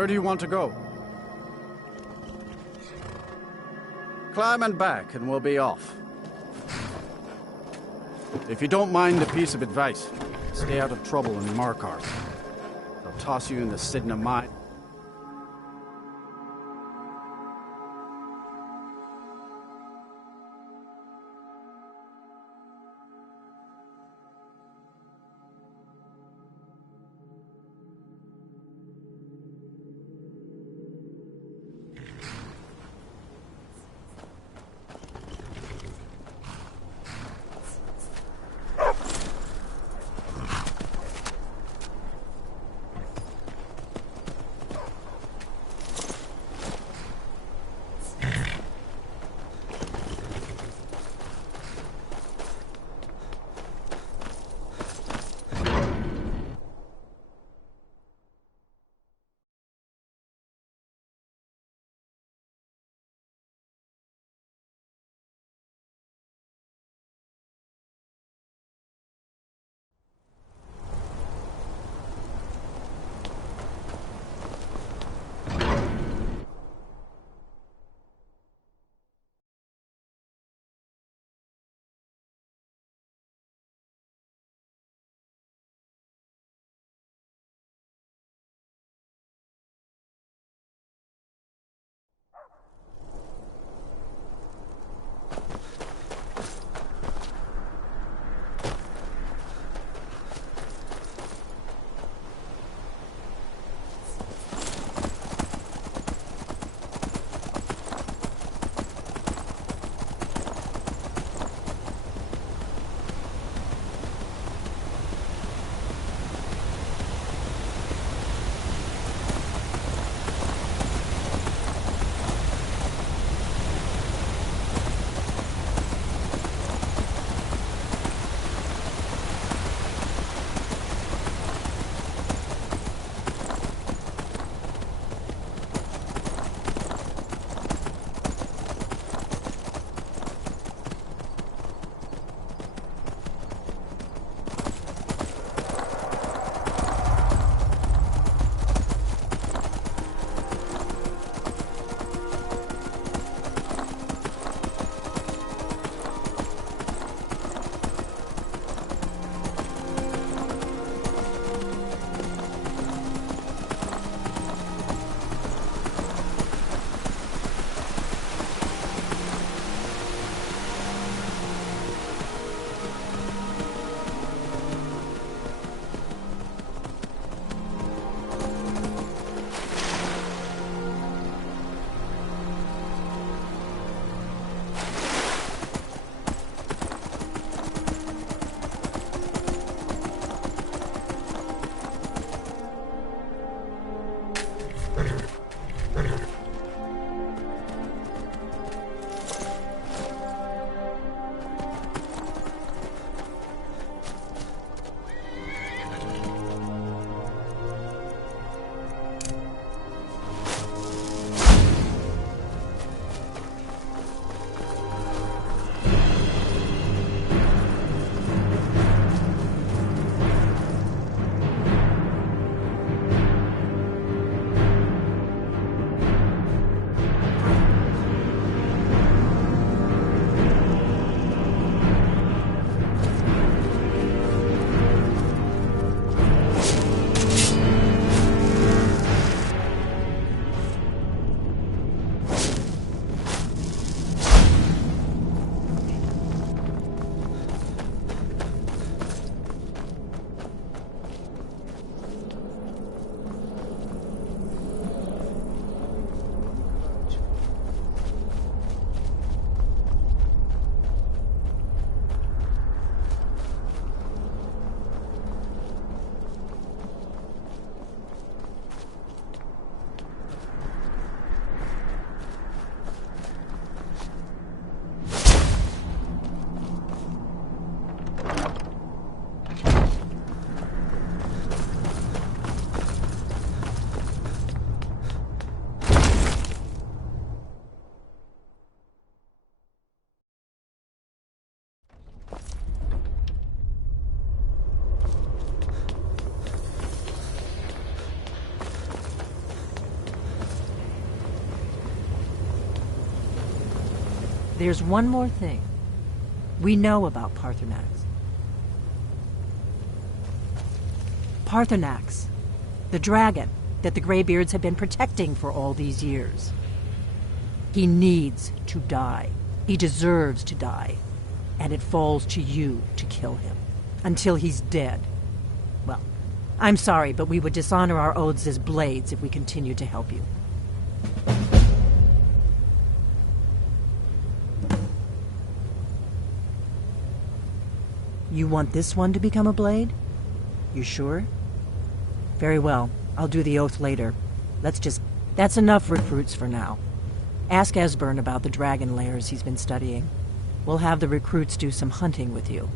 Where do you want to go? Climb and back, and we'll be off. If you don't mind a piece of advice, stay out of trouble in Markarth. They'll toss you in the Sidna mine. There's one more thing. We know about Parthenax. Parthenax, the dragon that the Greybeards have been protecting for all these years. He needs to die. He deserves to die. And it falls to you to kill him. Until he's dead. Well, I'm sorry, but we would dishonor our oaths as blades if we continued to help you. You want this one to become a blade? You sure? Very well. I'll do the oath later. That's enough recruits for now. Ask Esbern about the dragon lairs he's been studying. We'll have the recruits do some hunting with you.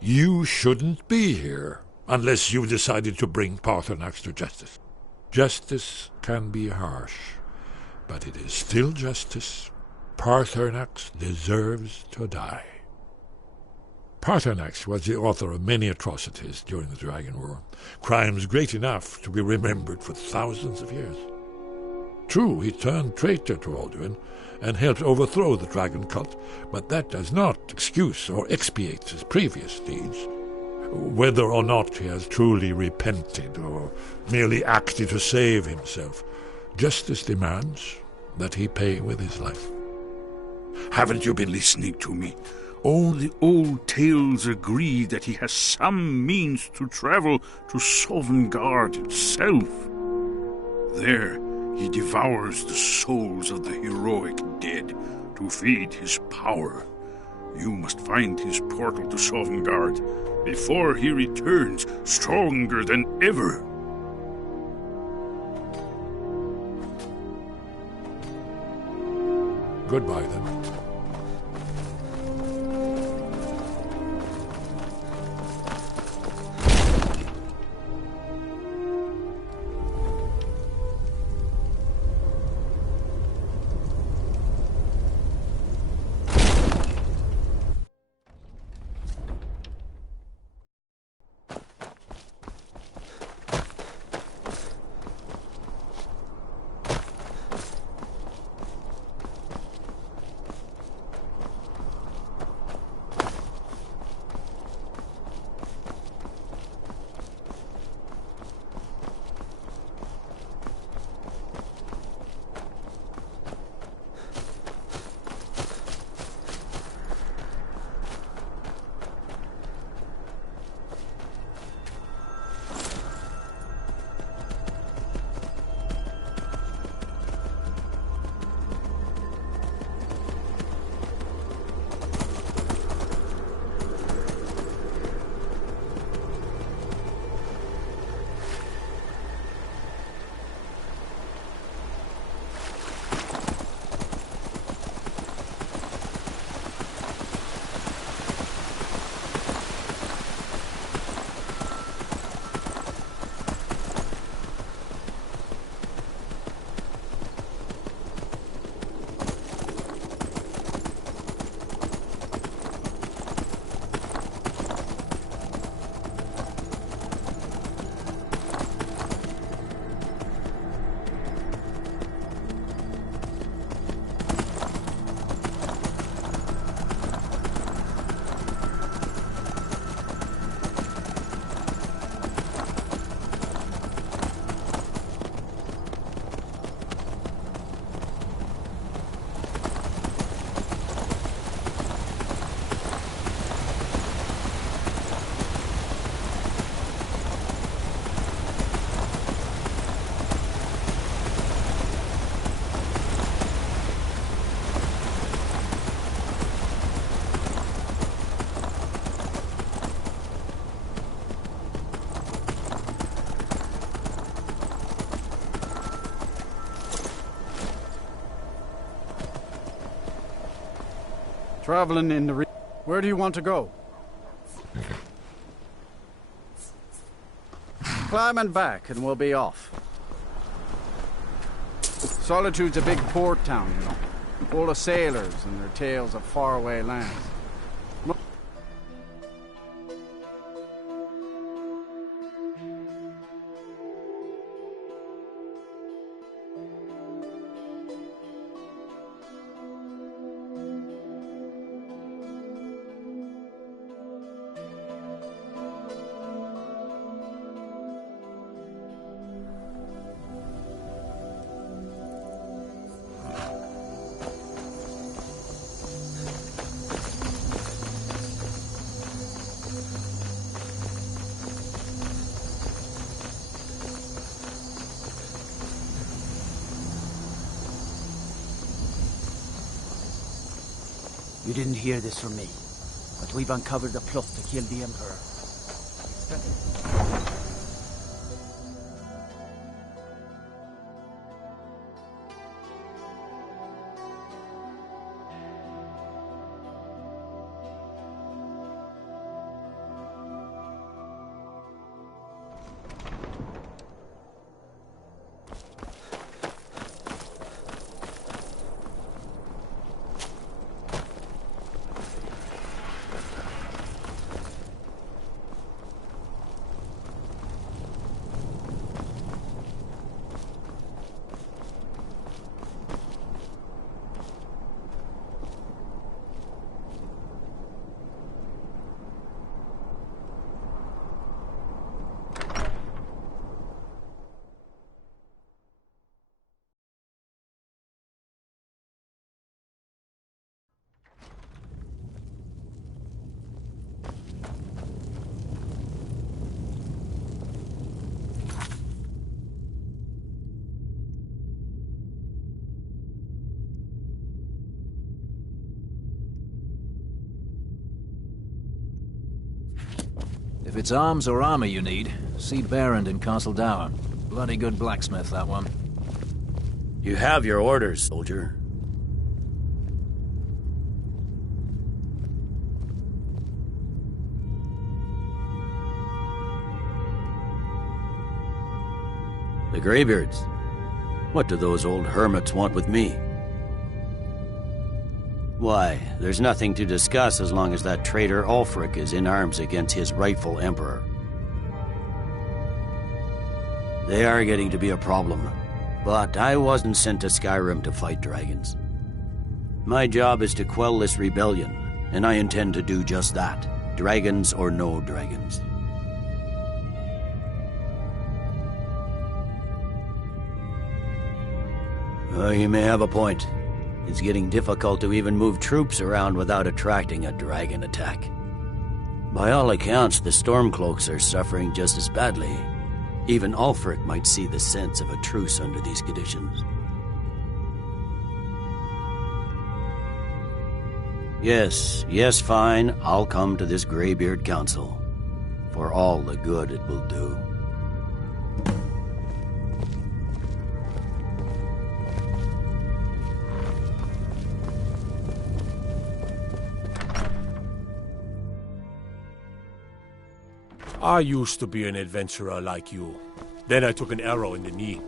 You shouldn't be here, unless you've decided to bring Parthenax to justice. Justice can be harsh, but it is still justice. Parthenax deserves to die. Parthenax was the author of many atrocities during the Dragon War, crimes great enough to be remembered for thousands of years. True, he turned traitor to Alduin and helped overthrow the dragon cult, but that does not excuse or expiate his previous deeds. Whether or not he has truly repented or merely acted to save himself, justice demands that he pay with his life. Haven't you been listening to me? All the old tales agree that he has some means to travel to Sovngarde itself. There, he devours the souls of the heroic dead to feed his power. You must find his portal to Sovngarde before he returns stronger than ever. Goodbye, then. Traveling in the Where do you want to go? Climb and back, and we'll be off. Solitude's a big port town, you know. Full of sailors and their tales of faraway lands. You didn't hear this from me, but we've uncovered a plot to kill the Emperor. If it's arms or armor you need, see Berend in Castle Dower. Bloody good blacksmith, that one. You have your orders, soldier. The Greybeards. What do those old hermits want with me? Why, there's nothing to discuss as long as that traitor Ulfric is in arms against his rightful emperor. They are getting to be a problem, but I wasn't sent to Skyrim to fight dragons. My job is to quell this rebellion, and I intend to do just that, dragons or no dragons. You may have a point. It's getting difficult to even move troops around without attracting a dragon attack. By all accounts, the Stormcloaks are suffering just as badly. Even Ulfric might see the sense of a truce under these conditions. Yes, fine. I'll come to this Greybeard Council. For all the good it will do. I used to be an adventurer like you. Then I took an arrow in the knee.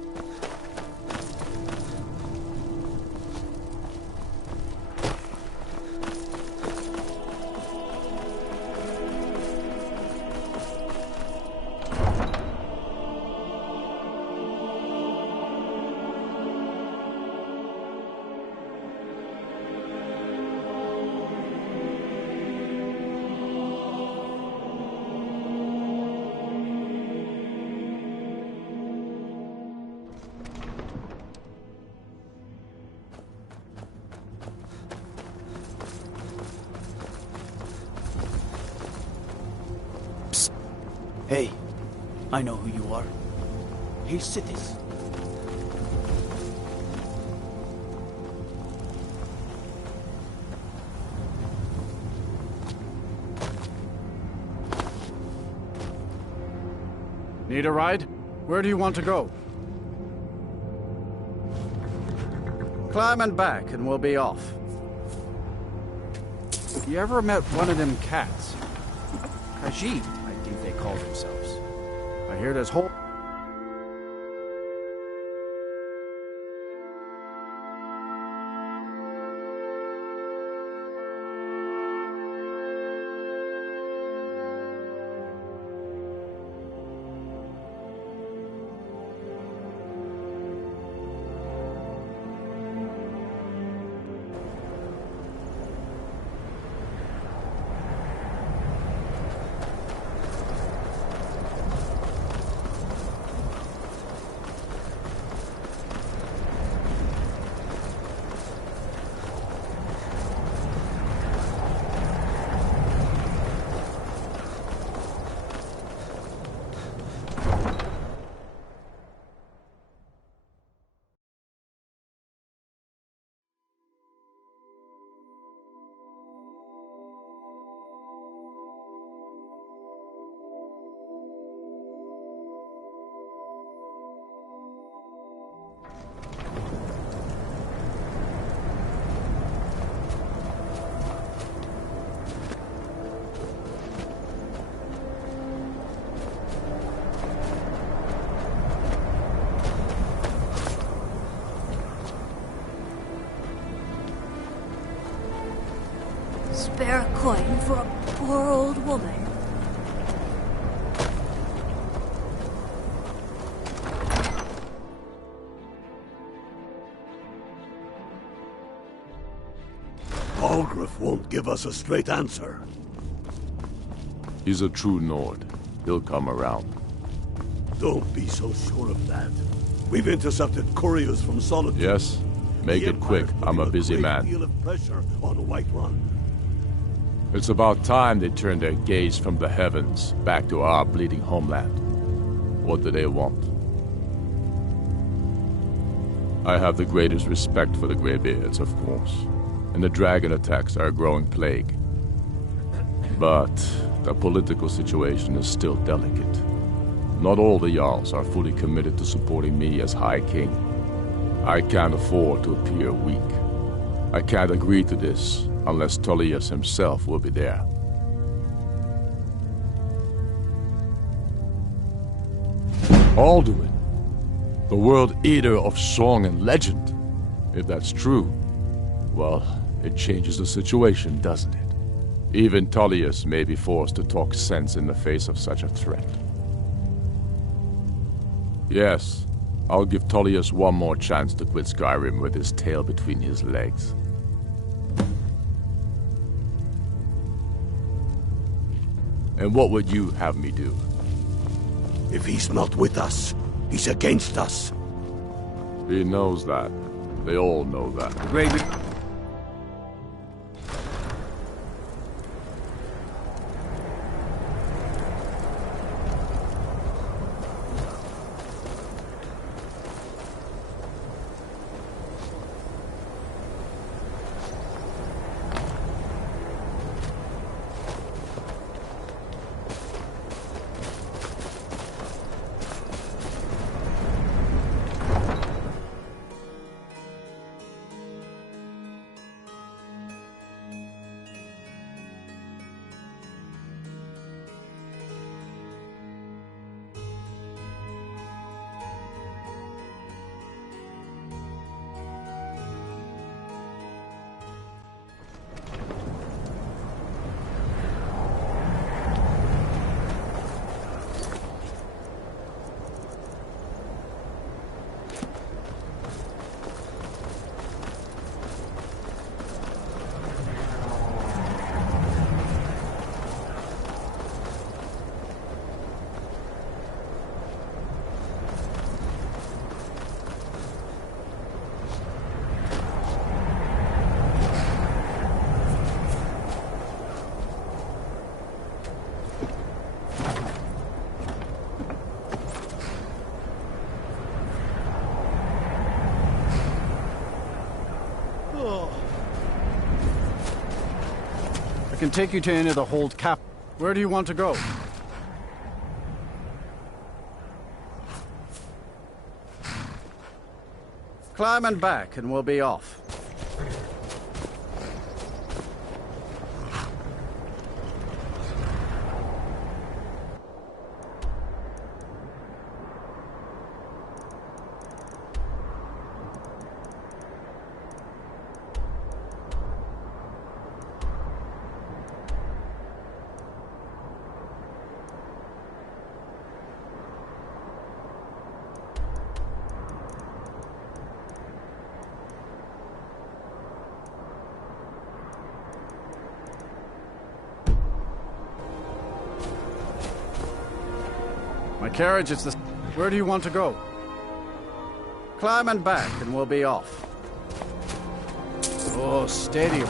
Hey, I know who you are. Hail Cities. Need a ride? Where do you want to go? Climb and back, and we'll be off. You ever met one of them cats? Khajiit, I think they called themselves. I hear there's whole... Spare a coin for a poor old woman. Algrif won't give us a straight answer. He's a true Nord. He'll come around. Don't be so sure of that. We've intercepted couriers from Solitude. Yes? Make it quick. I'm a busy man. Deal of pressure on Whiterun. It's about time they turned their gaze from the heavens back to our bleeding homeland. What do they want? I have the greatest respect for the Greybeards, of course, and the dragon attacks are a growing plague. But the political situation is still delicate. Not all the Jarls are fully committed to supporting me as High King. I can't afford to appear weak. I can't agree to this unless Tullius himself will be there. Alduin, the world eater of song and legend. If that's true, well, it changes the situation, doesn't it? Even Tullius may be forced to talk sense in the face of such a threat. Yes, I'll give Tullius one more chance to quit Skyrim with his tail between his legs. And what would you have me do? If he's not with us, he's against us. He knows that. They all know that. I can take you to any of the hold cap. Where do you want to go? Climb and back, and we'll be off. The carriage is the... Where do you want to go? Climb and back, and we'll be off. Oh, steady.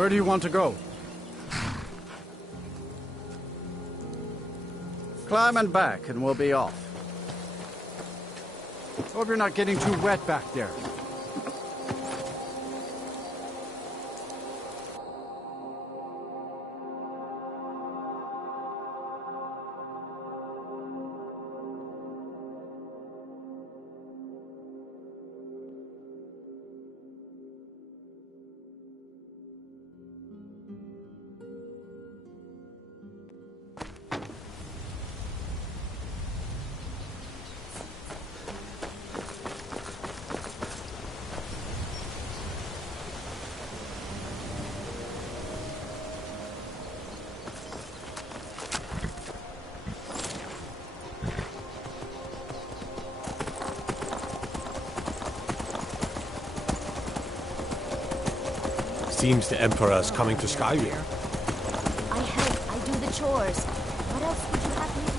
Where do you want to go? Climb and back, and we'll be off. Hope you're not getting too wet back there. Seems the Emperor's coming to Skyrim. I help, I do the chores. What else would you have me do?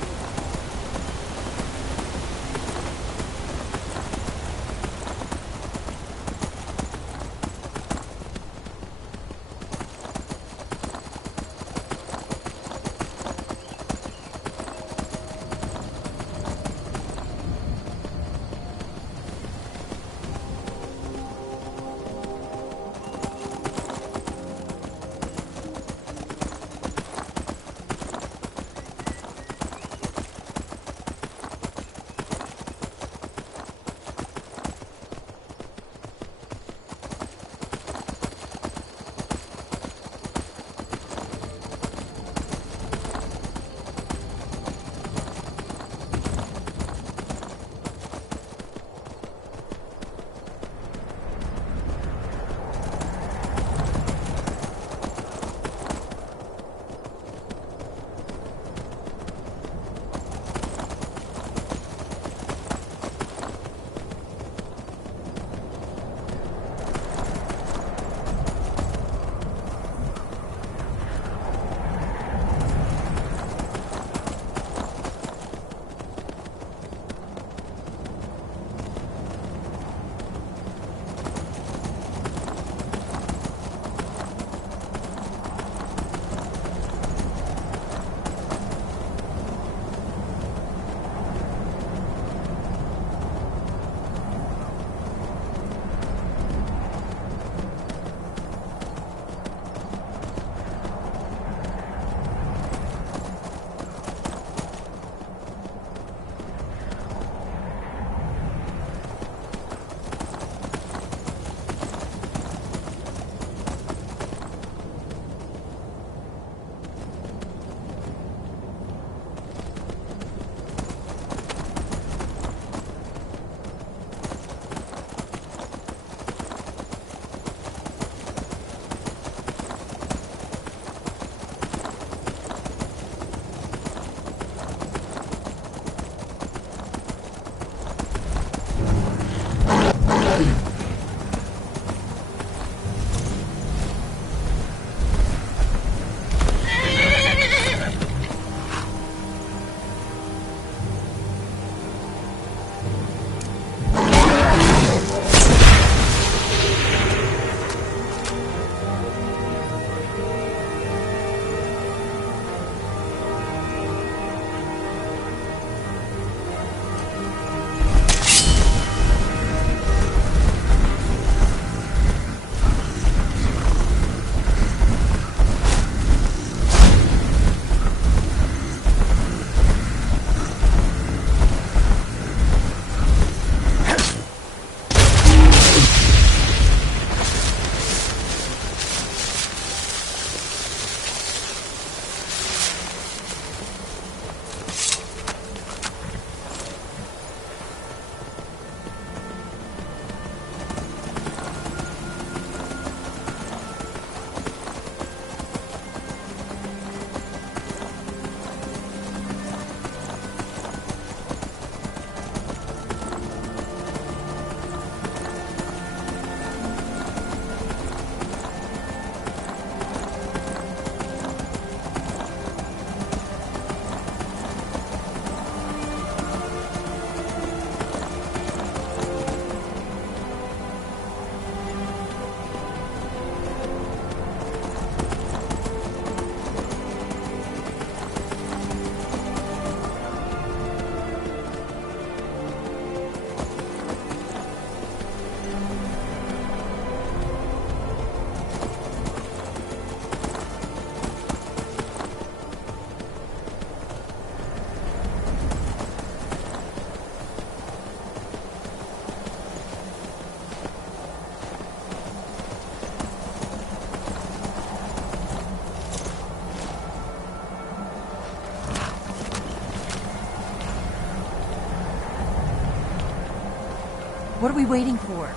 What are we waiting for?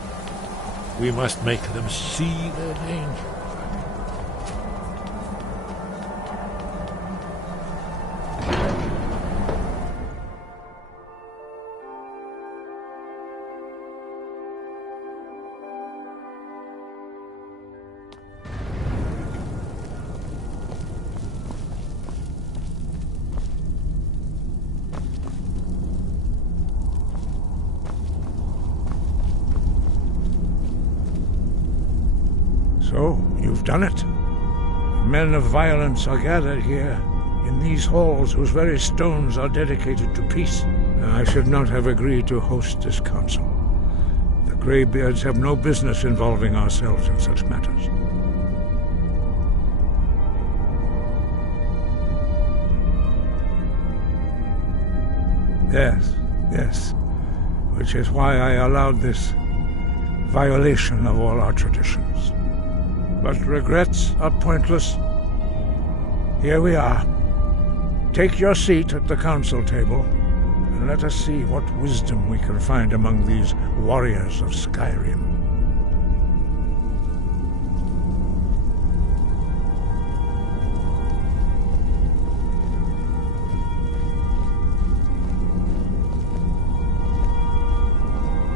We must make them see their danger. So, you've done it. Men of violence are gathered here, in these halls whose very stones are dedicated to peace. I should not have agreed to host this council. The Greybeards have no business involving ourselves in such matters. Yes. Which is why I allowed this violation of all our traditions. But regrets are pointless. Here we are. Take your seat at the council table, and let us see what wisdom we can find among these warriors of Skyrim.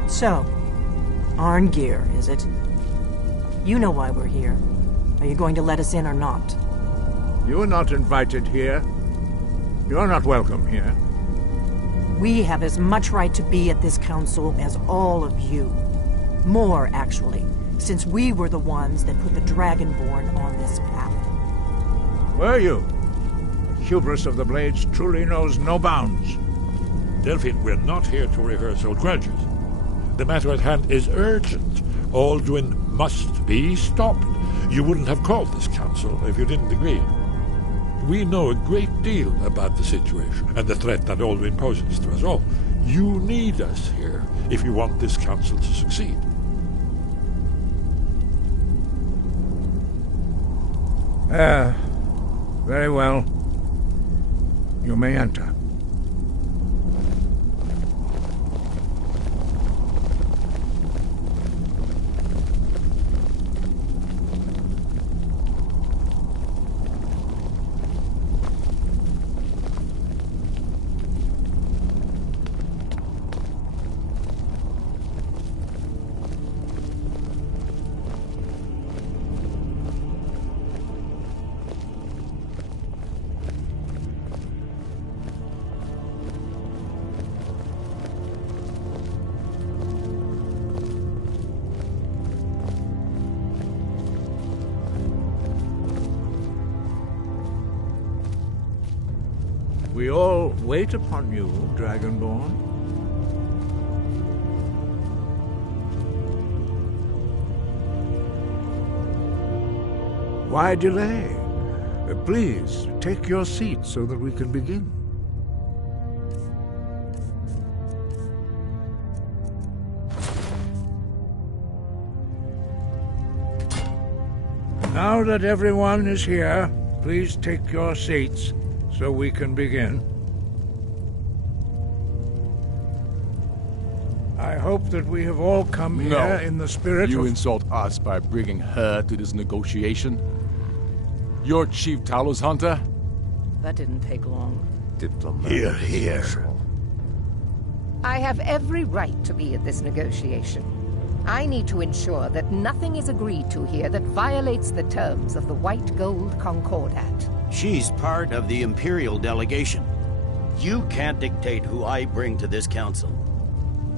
So, Arngeir, is it? You know why we're here. Are you going to let us in or not? You are not invited here. You are not welcome here. We have as much right to be at this council as all of you. More, actually, since we were the ones that put the Dragonborn on this path. Were you? The hubris of the Blades truly knows no bounds. Delphine, we're not here to rehearse old grudges. The matter at hand is urgent. Alduin must be stopped. You wouldn't have called this council if you didn't agree. We know a great deal about the situation and the threat that Alduin poses to us all. You need us here if you want this council to succeed. Very well. You may enter. We all wait upon you, Dragonborn. Why delay? Please, take your seat so that we can begin. Now that everyone is here, please take your seats so we can begin. I hope that we have all come here in the spirit You of... insult us by bringing her to this negotiation? You're Chief Talos Hunter? That didn't take long. Here, here. I have every right to be at this negotiation. I need to ensure that nothing is agreed to here that violates the terms of the White Gold Concordat. She's part of the Imperial delegation. You can't dictate who I bring to this council.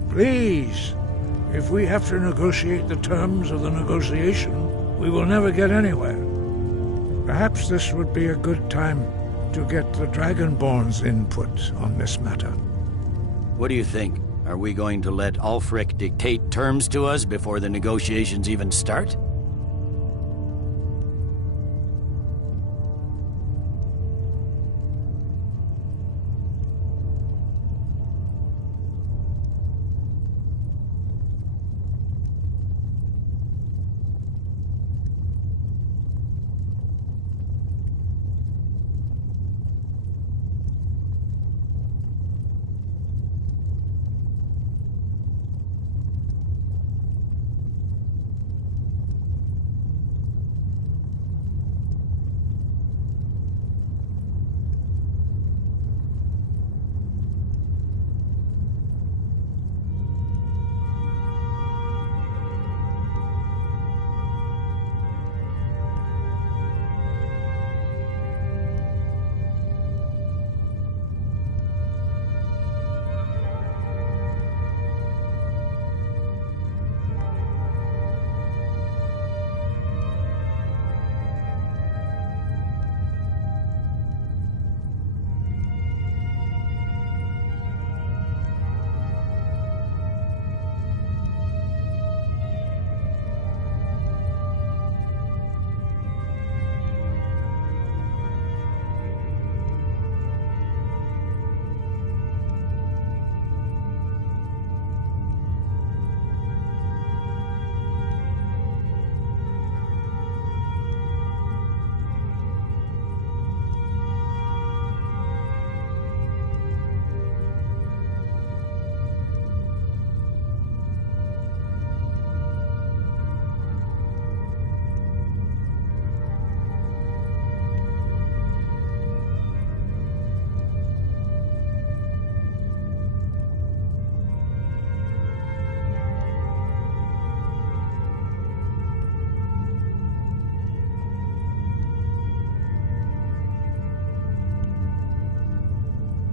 Please, if we have to negotiate the terms of the negotiation, we will never get anywhere. Perhaps this would be a good time to get the Dragonborn's input on this matter. What do you think? Are we going to let Ulfric dictate terms to us before the negotiations even start?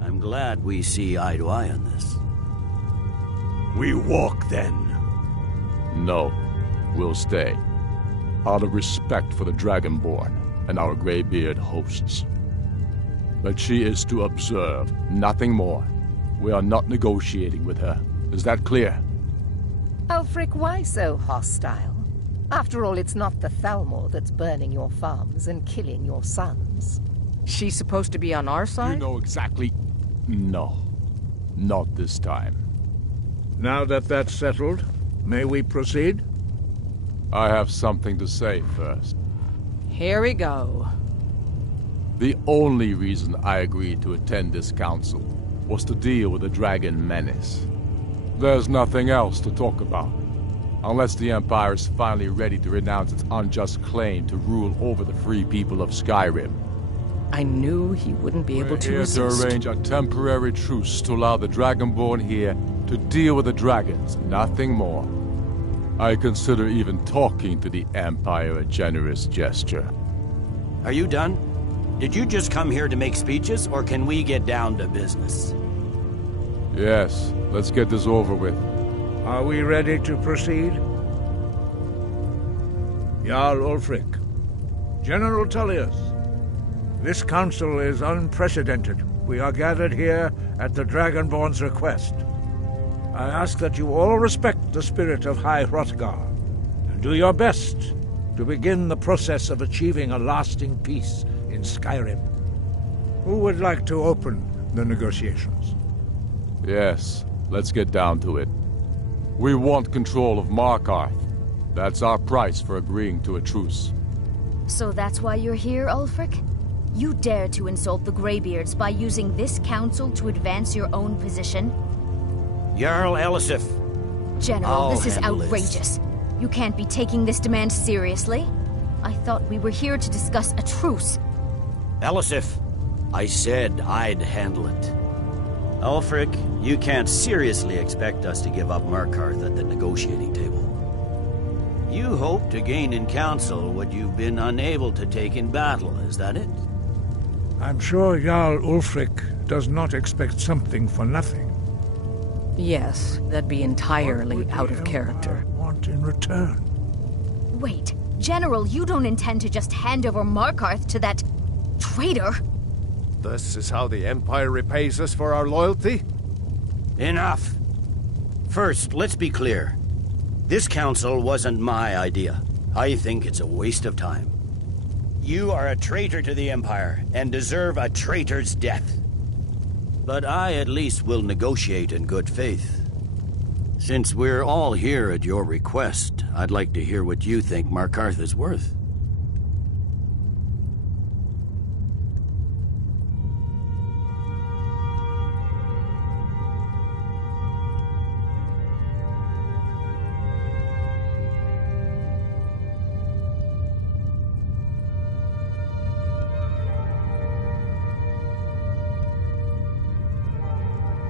I'm glad we see eye to eye on this. We walk, then. No, we'll stay. Out of respect for the Dragonborn and our Greybeard hosts. But she is to observe, nothing more. We are not negotiating with her. Is that clear? Ulfric, why so hostile? After all, it's not the Thalmor that's burning your farms and killing your sons. She's supposed to be on our side? You know exactly... No. Not this time. Now that that's settled, may we proceed? I have something to say first. Here we go. The only reason I agreed to attend this council was to deal with the dragon menace. There's nothing else to talk about. Unless the Empire is finally ready to renounce its unjust claim to rule over the free people of Skyrim. I knew he wouldn't be able to resist. We're here to arrange a temporary truce to allow the Dragonborn here to deal with the dragons, nothing more. I consider even talking to the Empire a generous gesture. Are you done? Did you just come here to make speeches, or can we get down to business? Yes, let's get this over with. Are we ready to proceed? Jarl Ulfric, General Tullius, this council is unprecedented we are gathered here at the Dragonborn's request. I ask that you all respect the spirit of High Hrothgar, and do your best to begin the process of achieving a lasting peace in Skyrim. Who would like to open the negotiations? Yes, let's get down to it. We want control of Markarth. That's our price for agreeing to a truce. So that's why you're here, Ulfric? You dare to insult the Greybeards by using this council to advance your own position? Jarl Elisif. General, this is outrageous. You can't be taking this demand seriously. I thought we were here to discuss a truce. Elisif, I said I'd handle it. Ulfric, you can't seriously expect us to give up Markarth at the negotiating table. You hope to gain in council what you've been unable to take in battle, is that it? I'm sure Jarl Ulfric does not expect something for nothing. Yes, that'd be entirely out of character. Want in return? Wait, General, you don't intend to just hand over Markarth to that traitor? This is how the Empire repays us for our loyalty? Enough! First, let's be clear. This council wasn't my idea. I think it's a waste of time. You are a traitor to the Empire, and deserve a traitor's death. But I at least will negotiate in good faith. Since we're all here at your request, I'd like to hear what you think Markarth is worth.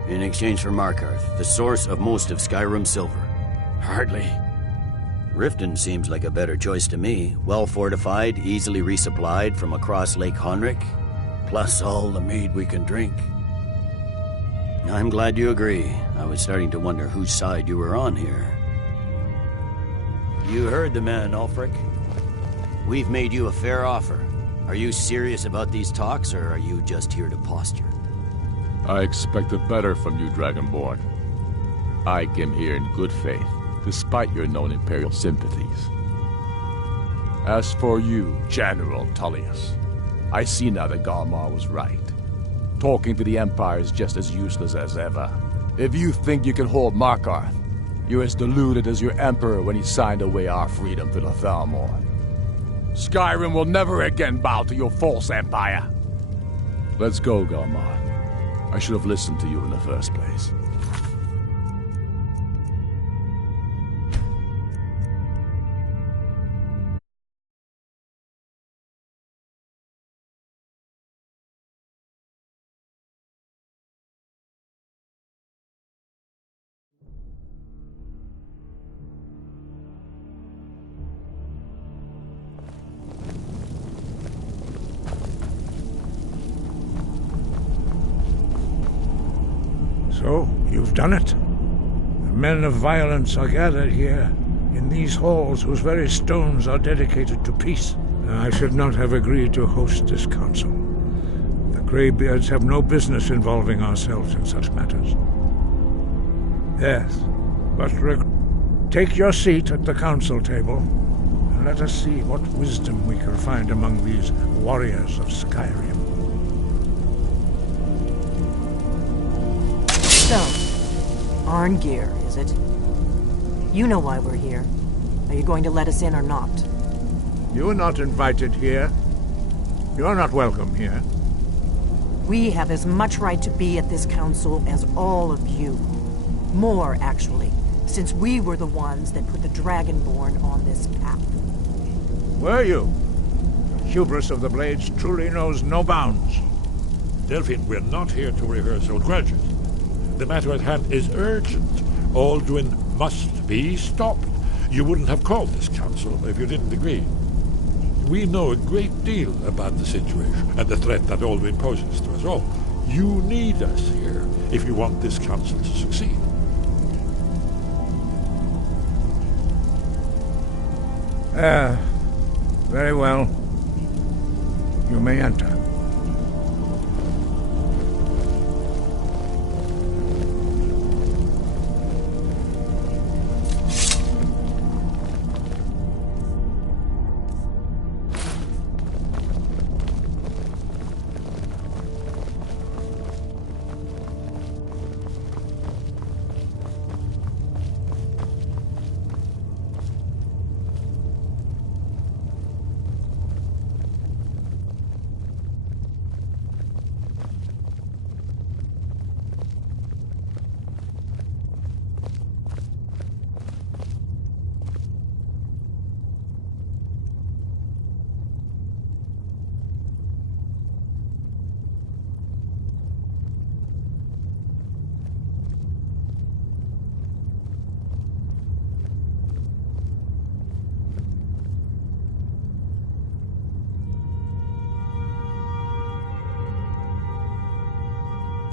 In exchange for Markarth, the source of most of Skyrim's silver. Hardly. Riften seems like a better choice to me. Well fortified, easily resupplied from across Lake Honric, plus all the mead we can drink. I'm glad you agree. I was starting to wonder whose side you were on here. You heard the man, Ulfric. We've made you a fair offer. Are you serious about these talks, or are you just here to posture? I expected better from you, Dragonborn. I came here in good faith, despite your known Imperial sympathies. As for you, General Tullius, I see now that Galmar was right. Talking to the Empire is just as useless as ever. If you think you can hold Markarth, you're as deluded as your Emperor when he signed away our freedom to the Thalmor. Skyrim will never again bow to your false empire. Let's go, Galmar. I should have listened to you in the first place. So, you've done it. The men of violence are gathered here, in these halls whose very stones are dedicated to peace. I should not have agreed to host this council. The Greybeards have no business involving ourselves in such matters. Yes, but take your seat at the council table, and let us see what wisdom we can find among these warriors of Skyrim. So, Arngeir, is it? You know why we're here. Are you going to let us in or not? You are not invited here. You are not welcome here. We have as much right to be at this council as all of you. More, actually, since we were the ones that put the Dragonborn on this path. Were you? The hubris of the Blades truly knows no bounds. Delphine, we're not here to rehearse old grudges. The matter at hand is urgent. Alduin must be stopped. You wouldn't have called this council if you didn't agree. We know a great deal about the situation and the threat that Alduin poses to us all. You need us here if you want this council to succeed. Very well. You may enter.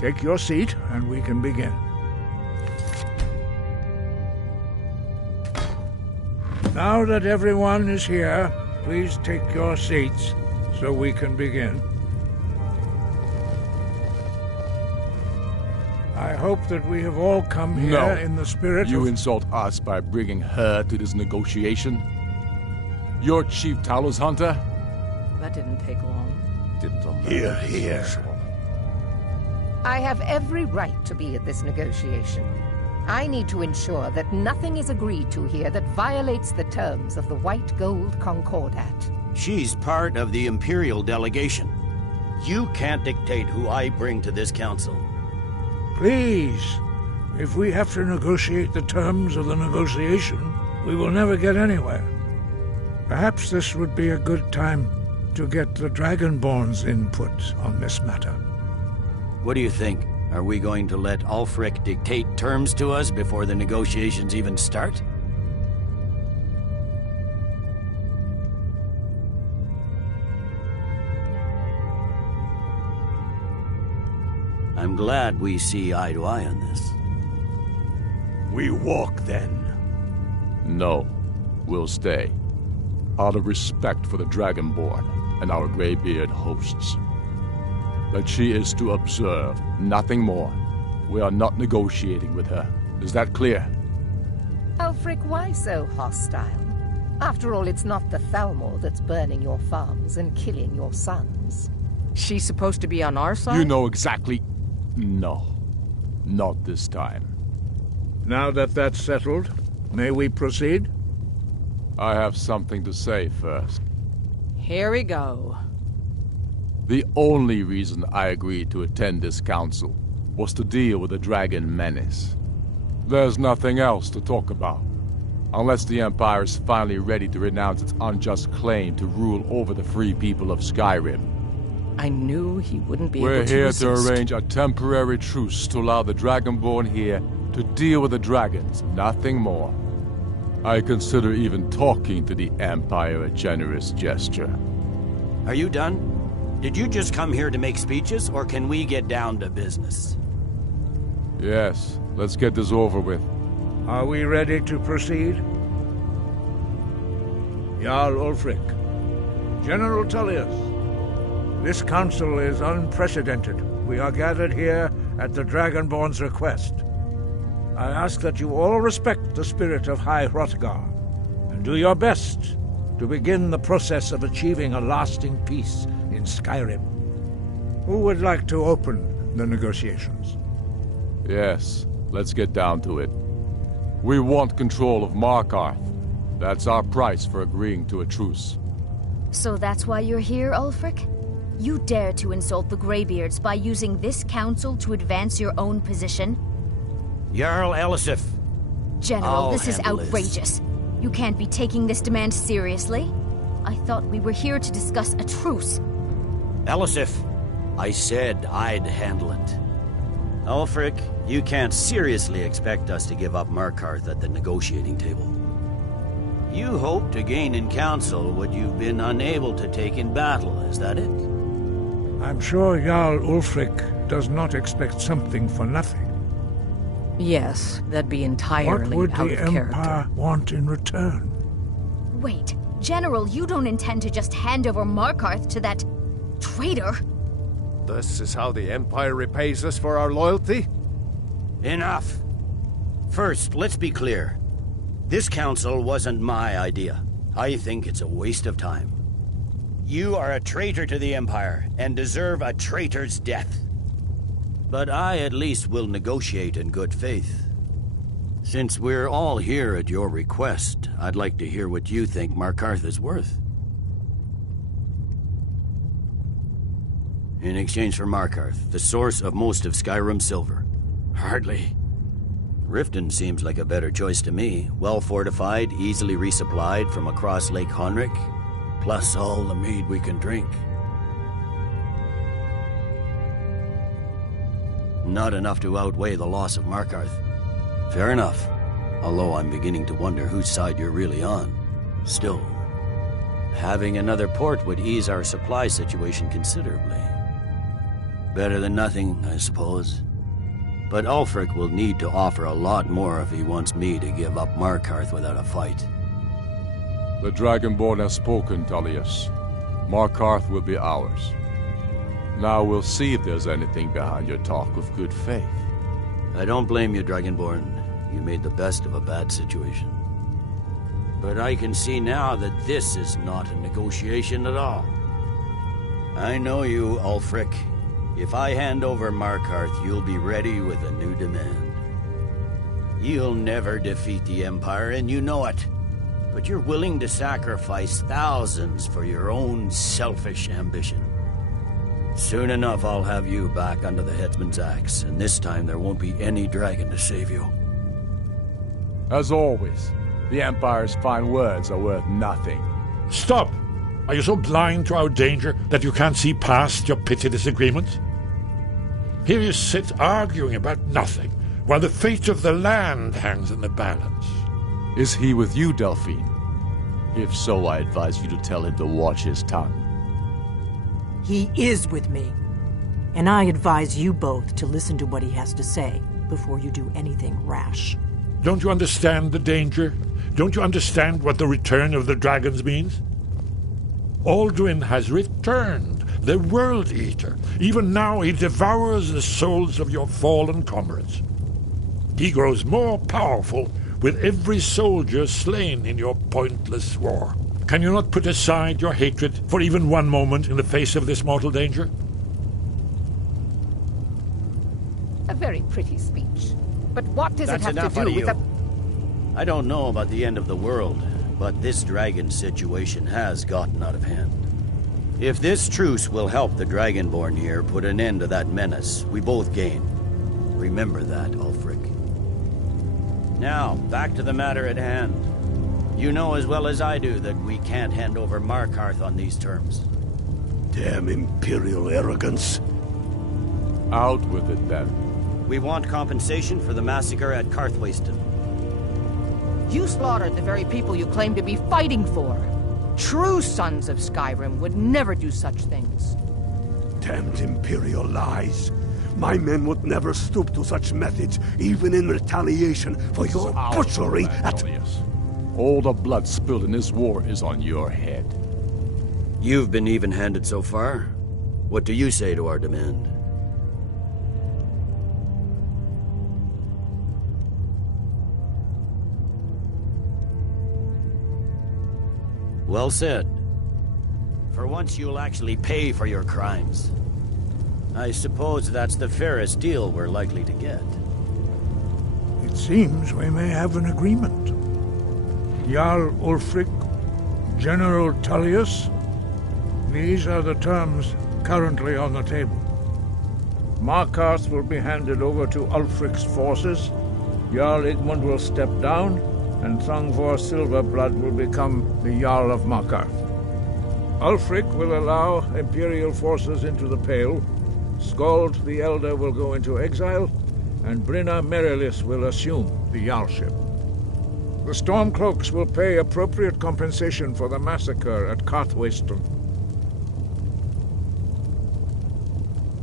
Take your seat, and we can begin. Now that everyone is here, please take your seats so we can begin. I hope that we have all come here in the spirit You of... insult us by bringing her to this negotiation? You're Chief Talos Hunter? That didn't take long. Here. I have every right to be at this negotiation. I need to ensure that nothing is agreed to here that violates the terms of the White Gold Concordat. She's part of the Imperial delegation. You can't dictate who I bring to this council. Please, if we have to negotiate the terms of the negotiation, we will never get anywhere. Perhaps this would be a good time to get the Dragonborn's input on this matter. What do you think? Are we going to let Ulfric dictate terms to us before the negotiations even start? I'm glad we see eye to eye on this. We walk, then. No. We'll stay. Out of respect for the Dragonborn and our Greybeard hosts. But she is to observe, nothing more. We are not negotiating with her. Is that clear? Ulfric, why so hostile? After all, it's not the Thalmor that's burning your farms and killing your sons. She's supposed to be on our side? You know exactly... No. Not this time. Now that that's settled, may we proceed? I have something to say first. Here we go. The only reason I agreed to attend this council was to deal with the dragon menace. There's nothing else to talk about. Unless the Empire is finally ready to renounce its unjust claim to rule over the free people of Skyrim. I knew he wouldn't be We're able to here resist. to arrange a temporary truce to allow the Dragonborn here to deal with the dragons, nothing more. I consider even talking to the Empire a generous gesture. Are you done? Did you just come here to make speeches, or can we get down to business? Yes, let's get this over with. Are we ready to proceed? Jarl Ulfric, General Tullius, this council is unprecedented. We are gathered here at the Dragonborn's request. I ask that you all respect the spirit of High Hrothgar, and do your best to begin the process of achieving a lasting peace in Skyrim. Who would like to open the negotiations? Yes, let's get down to it. We want control of Markarth. That's our price for agreeing to a truce. So that's why you're here, Ulfric? You dare to insult the Greybeards by using this council to advance your own position? Jarl Elisif. General, this is outrageous. You can't be taking this demand seriously. I thought we were here to discuss a truce. Elisif, I said I'd handle it. Ulfric, you can't seriously expect us to give up Markarth at the negotiating table. You hope to gain in council what you've been unable to take in battle, is that it? I'm sure Jarl Ulfric does not expect something for nothing. Yes, that'd be entirely What would out the of character. Empire want in return? Wait, General, you don't intend to just hand over Markarth to that traitor? This is how the Empire repays us for our loyalty? Enough. First, let's be clear. This council wasn't my idea. I think it's a waste of time. You are a traitor to the Empire, and deserve a traitor's death. But I at least will negotiate in good faith. Since we're all here at your request, I'd like to hear what you think Markarth is worth. In exchange for Markarth, the source of most of Skyrim's silver. Hardly. Riften seems like a better choice to me. Well fortified, easily resupplied from across Lake Honric, plus all the mead we can drink. Not enough to outweigh the loss of Markarth. Fair enough, although I'm beginning to wonder whose side you're really on. Still, having another port would ease our supply situation considerably. Better than nothing, I suppose. But Ulfric will need to offer a lot more if he wants me to give up Markarth without a fight. The Dragonborn has spoken, Tullius. Markarth will be ours. Now we'll see if there's anything behind your talk of good faith. I don't blame you, Dragonborn. You made the best of a bad situation. But I can see now that this is not a negotiation at all. I know you, Ulfric. If I hand over Markarth, you'll be ready with a new demand. You'll never defeat the Empire, and you know it. But you're willing to sacrifice thousands for your own selfish ambition. Soon enough, I'll have you back under the headsman's axe, and this time there won't be any dragon to save you. As always, the Empire's fine words are worth nothing. Stop! Are you so blind to our danger that you can't see past your petty disagreements? Here you sit arguing about nothing, while the fate of the land hangs in the balance. Is he with you, Delphine? If so, I advise you to tell him to watch his tongue. He is with me. And I advise you both to listen to what he has to say before you do anything rash. Don't you understand the danger? Don't you understand what the return of the dragons means? Alduin has returned, the World Eater. Even now he devours the souls of your fallen comrades. He grows more powerful with every soldier slain in your pointless war. Can you not put aside your hatred for even one moment in the face of this mortal danger? A very pretty speech. But what does it have to do with a... I don't know about the end of the world, but this dragon situation has gotten out of hand. If this truce will help the Dragonborn here put an end to that menace, we both gain. Remember that, Ulfric. Now, back to the matter at hand. You know as well as I do that we can't hand over Markarth on these terms. Damn Imperial arrogance. Out with it, then. We want compensation for the massacre at Karthwasten. You slaughtered the very people you claim to be fighting for. True sons of Skyrim would never do such things. Damned Imperial lies. My men would never stoop to such methods, even in retaliation for your butchery at... All the blood spilled in this war is on your head. You've been even-handed so far. What do you say to our demand? Well said. For once you'll actually pay for your crimes. I suppose that's the fairest deal we're likely to get. It seems we may have an agreement. Jarl Ulfric, General Tullius, these are the terms currently on the table. Markarth will be handed over to Ulfric's forces, Jarl Igmund will step down, and Thongvor Silverblood will become the Jarl of Markarth. Ulfric will allow Imperial forces into the Pale, Skald the Elder will go into exile, and Brinna Merilis will assume the Jarlship. The Stormcloaks will pay appropriate compensation for the massacre at Karthwasten.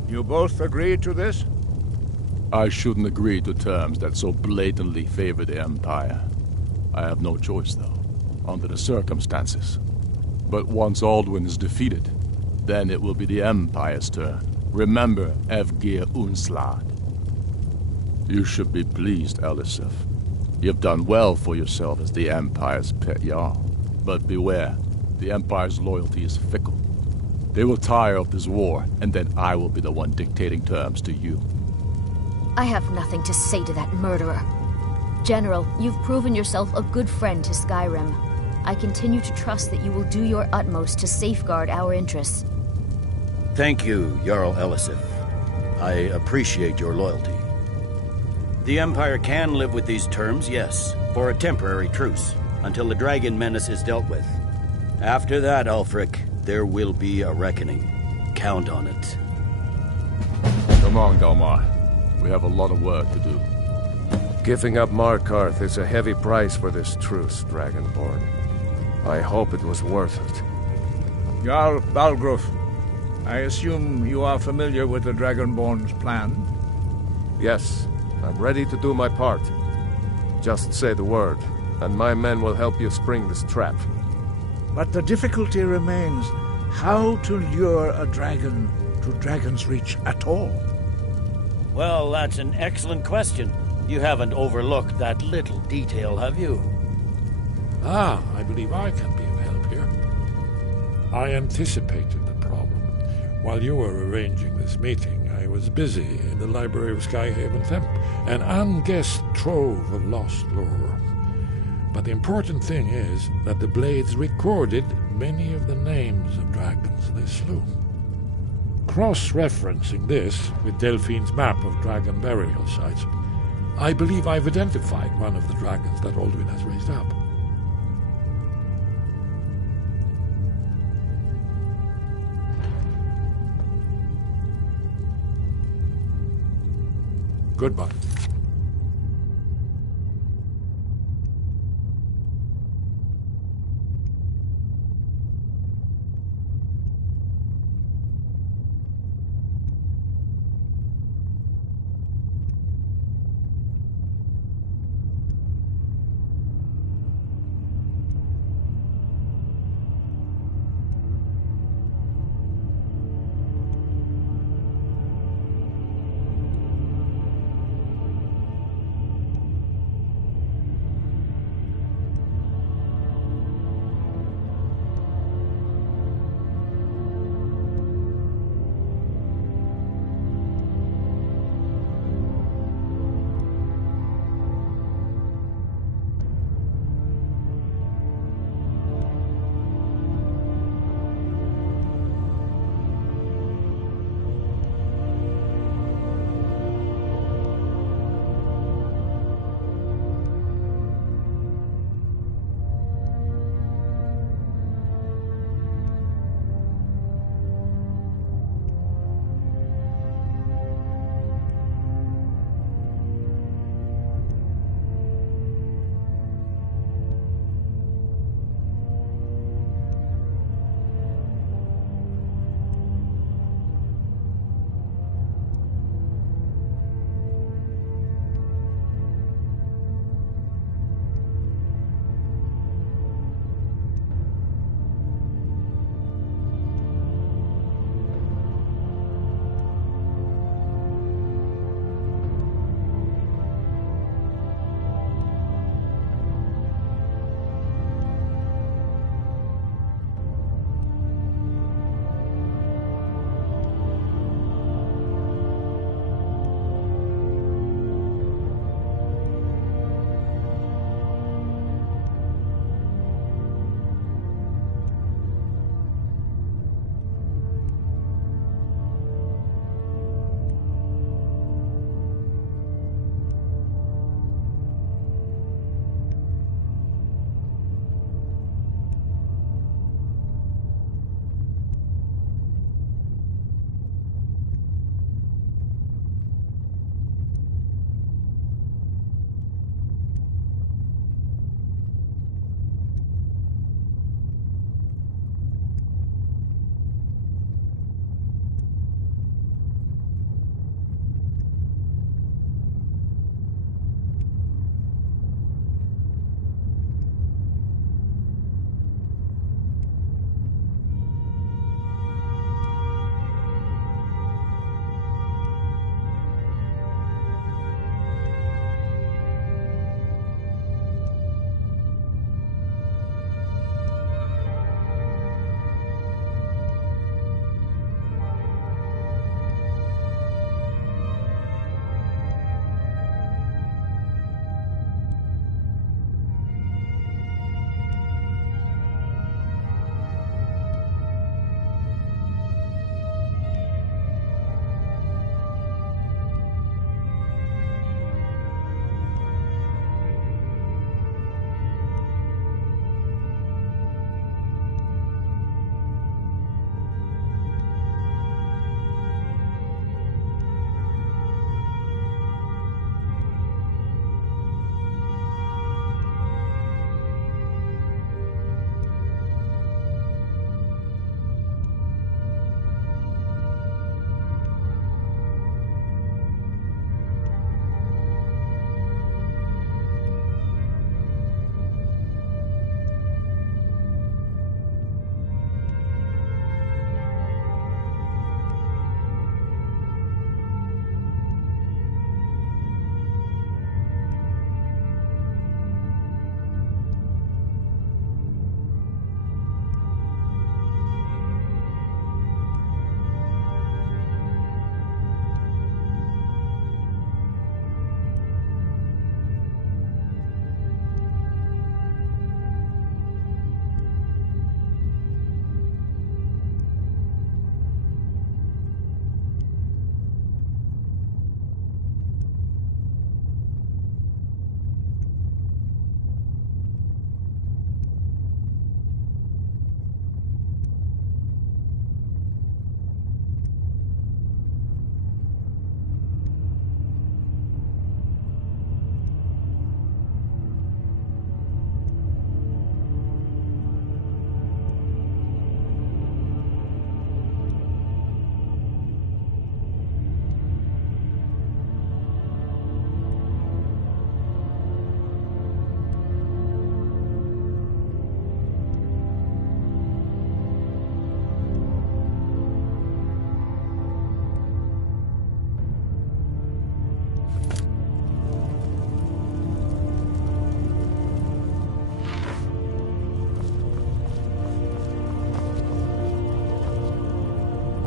You both agree to this? I shouldn't agree to terms that so blatantly favor the Empire. I have no choice, though, under the circumstances. But once Alduin is defeated, then it will be the Empire's turn. Remember Evgir Unslad. You should be pleased, Elisif. You've done well for yourself as the Empire's pet Jarl. But beware, the Empire's loyalty is fickle. They will tire of this war, and then I will be the one dictating terms to you. I have nothing to say to that murderer. General, you've proven yourself a good friend to Skyrim. I continue to trust that you will do your utmost to safeguard our interests. Thank you, Jarl Elisif. I appreciate your loyalty. The Empire can live with these terms, yes, for a temporary truce, until the dragon menace is dealt with. After that, Ulfric, there will be a reckoning. Count on it. Come on, Galmar. We have a lot of work to do. Giving up Markarth is a heavy price for this truce, Dragonborn. I hope it was worth it. Jarl Balgruuf, I assume you are familiar with the Dragonborn's plan? Yes, I'm ready to do my part. Just say the word, and my men will help you spring this trap. But the difficulty remains how to lure a dragon to Dragon's Reach at all. Well, that's an excellent question. You haven't overlooked that little detail, have you? I believe I can be of help here. I anticipated the problem. While you were arranging this meeting, I was busy in the library of Skyhaven Temp, an unguessed trove of lost lore. But the important thing is that the Blades recorded many of the names of dragons they slew. Cross-referencing this with Delphine's map of dragon burial sites, I believe I've identified one of the dragons that Alduin has raised up. Goodbye.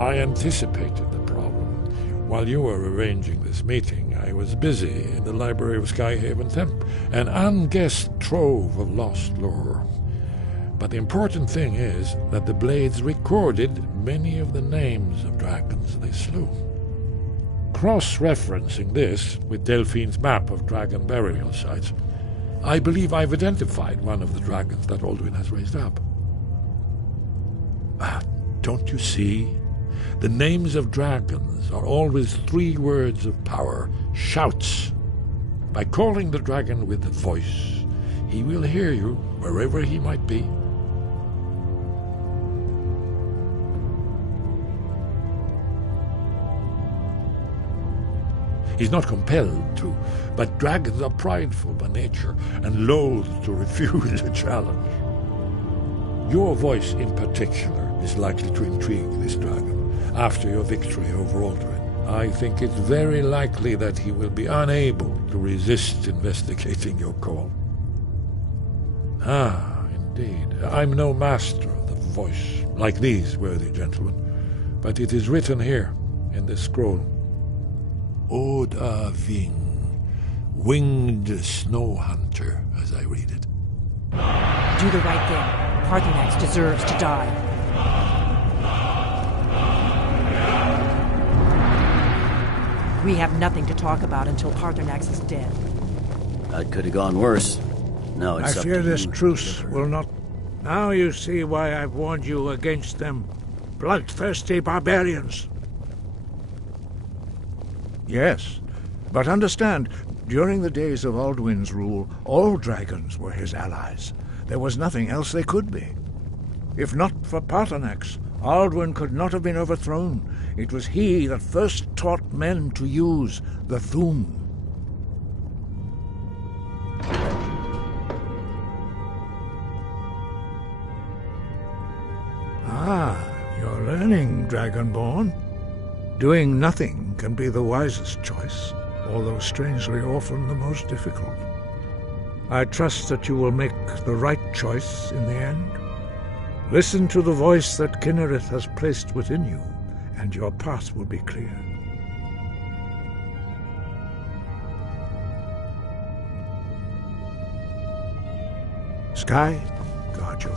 I anticipated the problem. While you were arranging this meeting, I was busy in the library of Skyhaven Temp, an unguessed trove of lost lore. But the important thing is that the Blades recorded many of the names of dragons they slew. Cross-referencing this with Delphine's map of dragon burial sites, I believe I've identified one of the dragons that Alduin has raised up. Don't you see? The names of dragons are always 3 words of power, shouts. By calling the dragon with a voice, he will hear you wherever he might be. He's not compelled to, but dragons are prideful by nature and loath to refuse a challenge. Your voice in particular is likely to intrigue this dragon after your victory over Alduin. I think it's very likely that he will be unable to resist investigating your call. Indeed. I'm no master of the voice, like these worthy gentlemen, but it is written here in this scroll. Oda Ving, winged snow hunter, as I read it. Do the right thing. Parthenax deserves to die. We have nothing to talk about until Parthenax is dead. That could have gone worse. No, it's I fear this truce will not... Now you see why I've warned you against them. Bloodthirsty barbarians. Yes, but understand, during the days of Alduin's rule, all dragons were his allies. There was nothing else they could be. If not for Parthenax, Alduin could not have been overthrown. It was he that first taught men to use the Thu'um. You're learning, Dragonborn. Doing nothing can be the wisest choice, although strangely often the most difficult. I trust that you will make the right choice in the end. Listen to the voice that Kynareth has placed within you, and your path will be clear. Sky, guard you.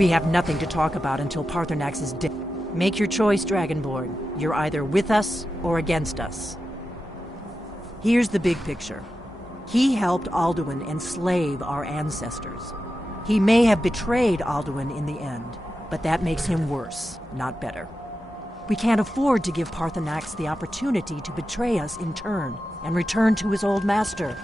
We have nothing to talk about until Paarthurnax is dead. Make your choice, Dragonborn. You're either with us or against us. Here's the big picture. He helped Alduin enslave our ancestors. He may have betrayed Alduin in the end, but that makes him worse, not better. We can't afford to give Paarthurnax the opportunity to betray us in turn and return to his old master.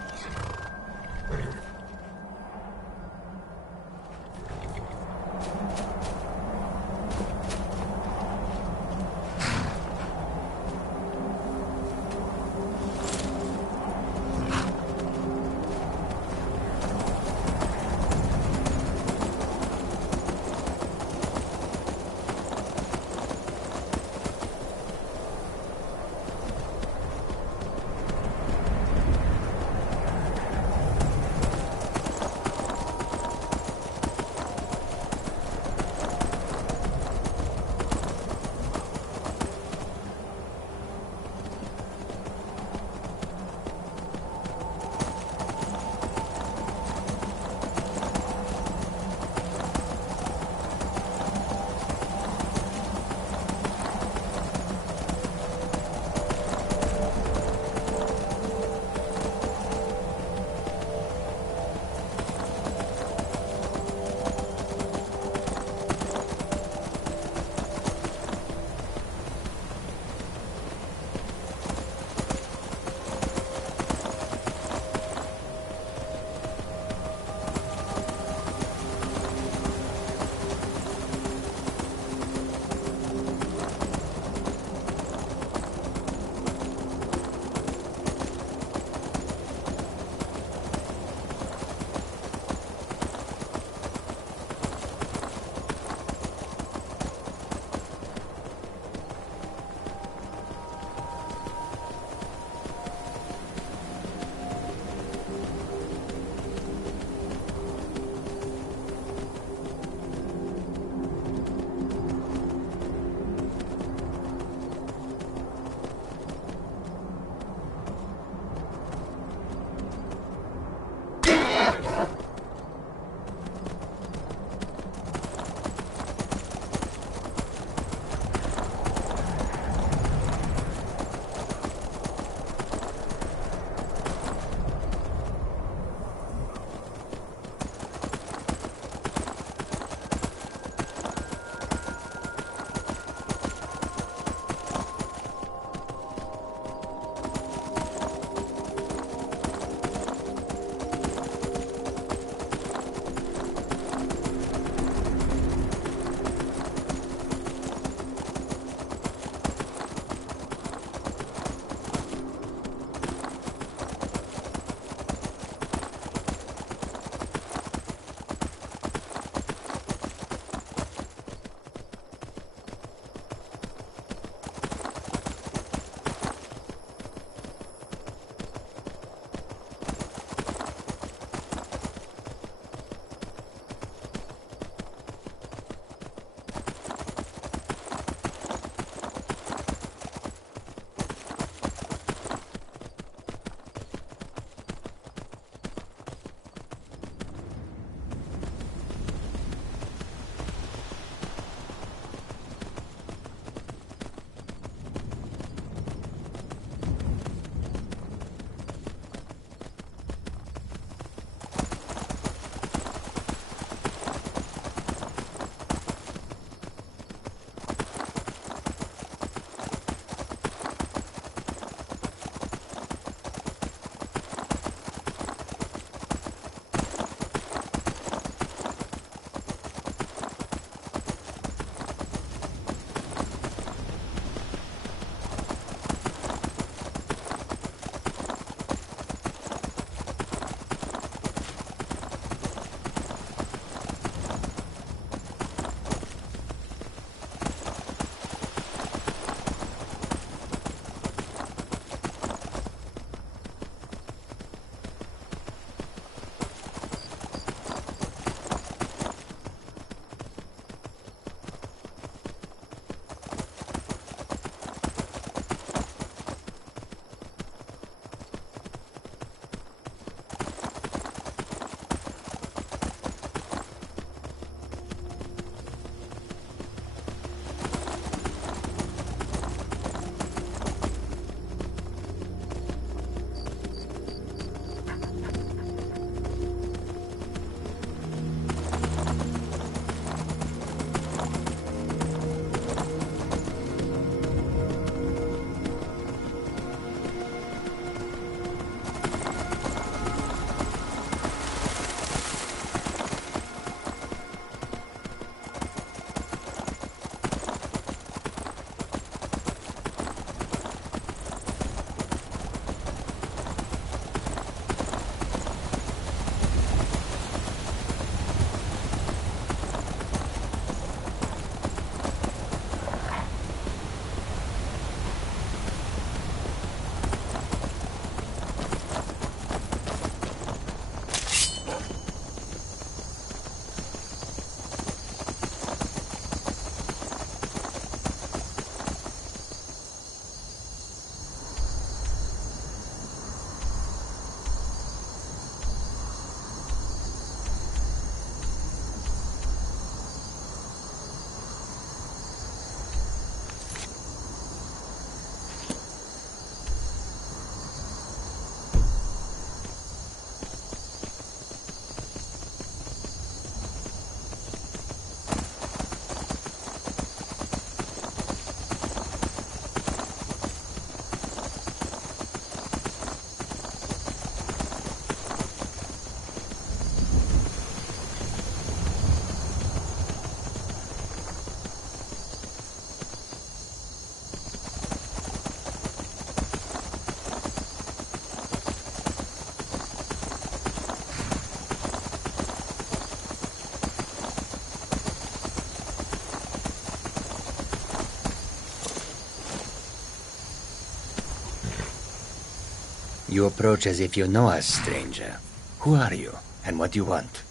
You approach as if you know us, stranger. Who are you, and what do you want?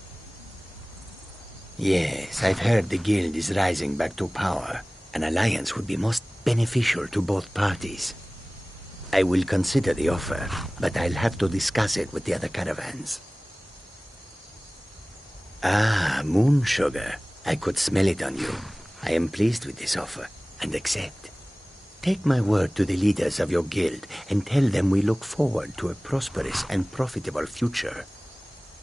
Yes, I've heard the guild is rising back to power. An alliance would be most beneficial to both parties. I will consider the offer, but I'll have to discuss it with the other caravans. Ah, moon sugar. I could smell it on you. I am pleased with this offer, and accept. Take my word to the leaders of your guild, and tell them we look forward to a prosperous and profitable future.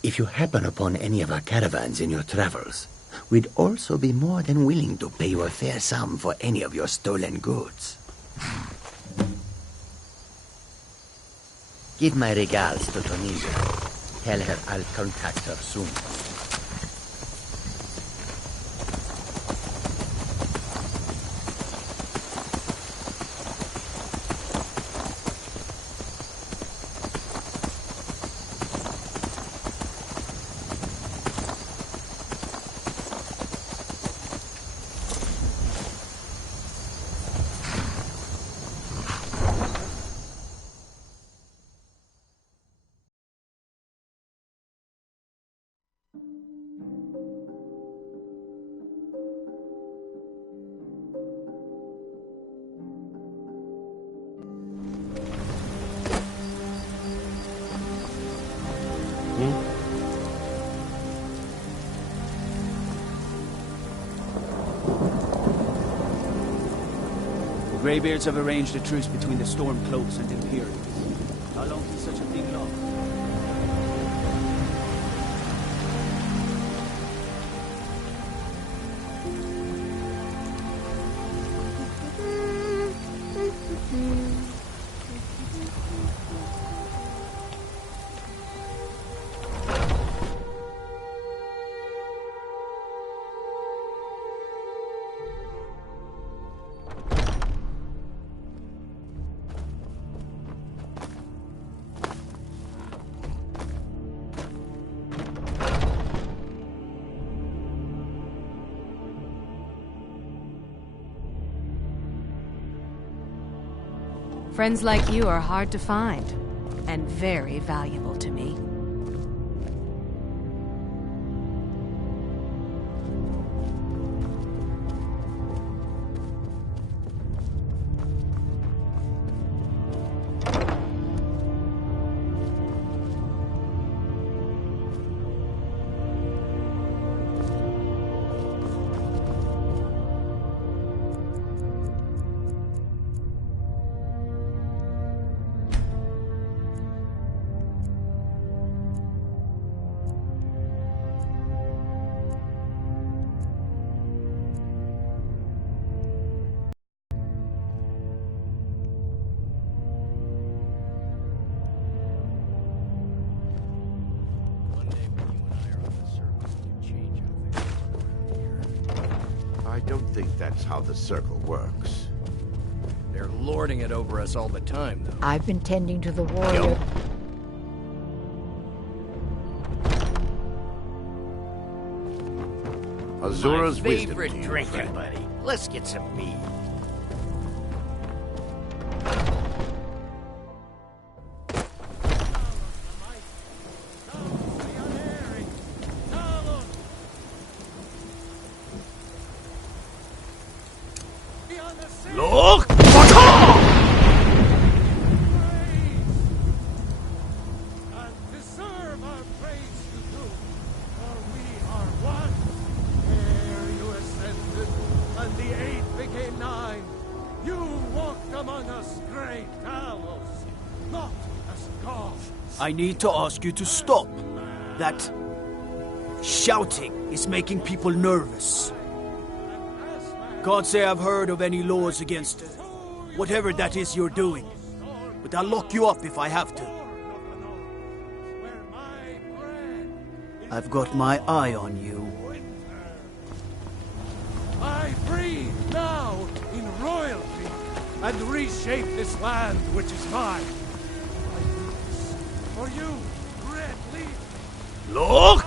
If you happen upon any of our caravans in your travels, we'd also be more than willing to pay you a fair sum for any of your stolen goods. Give my regards to Tunisia. Tell her I'll contact her soon. Greybeards have arranged a truce between the Stormcloaks and Imperials. How long can such a thing last? Friends like you are hard to find, and very valuable to me. I don't think that's how the circle works. They're lording it over us all the time, though. I've been tending to the warrior. Azura's My wisdom favorite to you, drinking friend. buddy. Let's get some mead. Look! I need to ask you to stop. That shouting is making people nervous. Can't say I've heard of any laws against whatever that is you're doing, but I'll lock you up if I have to. I've got my eye on you. I breathe now in royalty and reshape this land which is mine. I do this for you, Red Leaf. Look!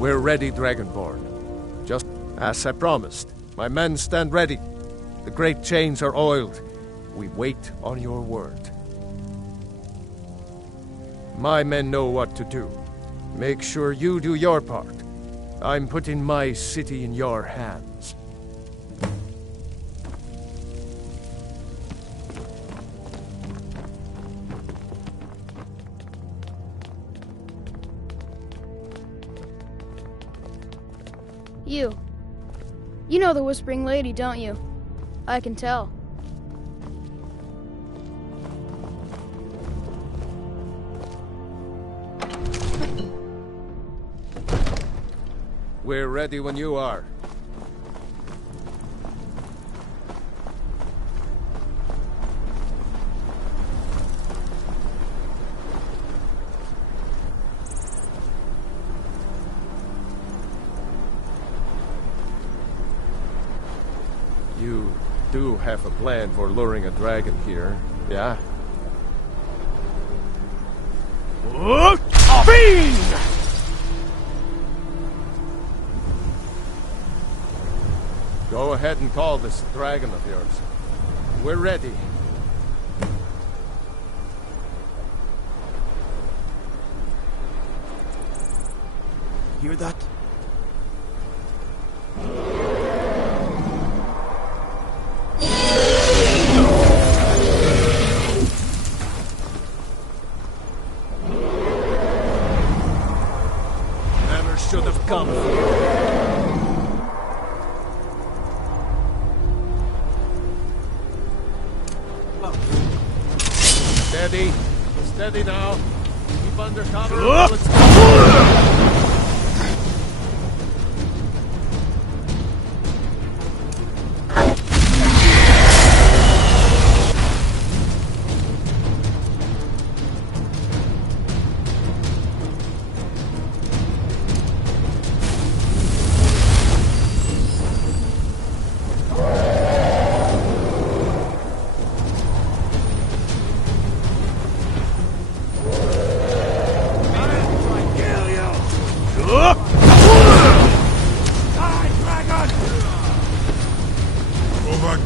We're ready, Dragonborn. Just as I promised. My men stand ready. The great chains are oiled. We wait on your word. My men know what to do. Make sure you do your part. I'm putting my city in your hands. You know the Whispering Lady, don't you? I can tell. We're ready when you are. You do have a plan for luring a dragon here, yeah? Fiend! Go ahead and call this dragon of yours. We're ready. Hear that? Never should have come. Steady. Steady now. Keep under cover. Let's go.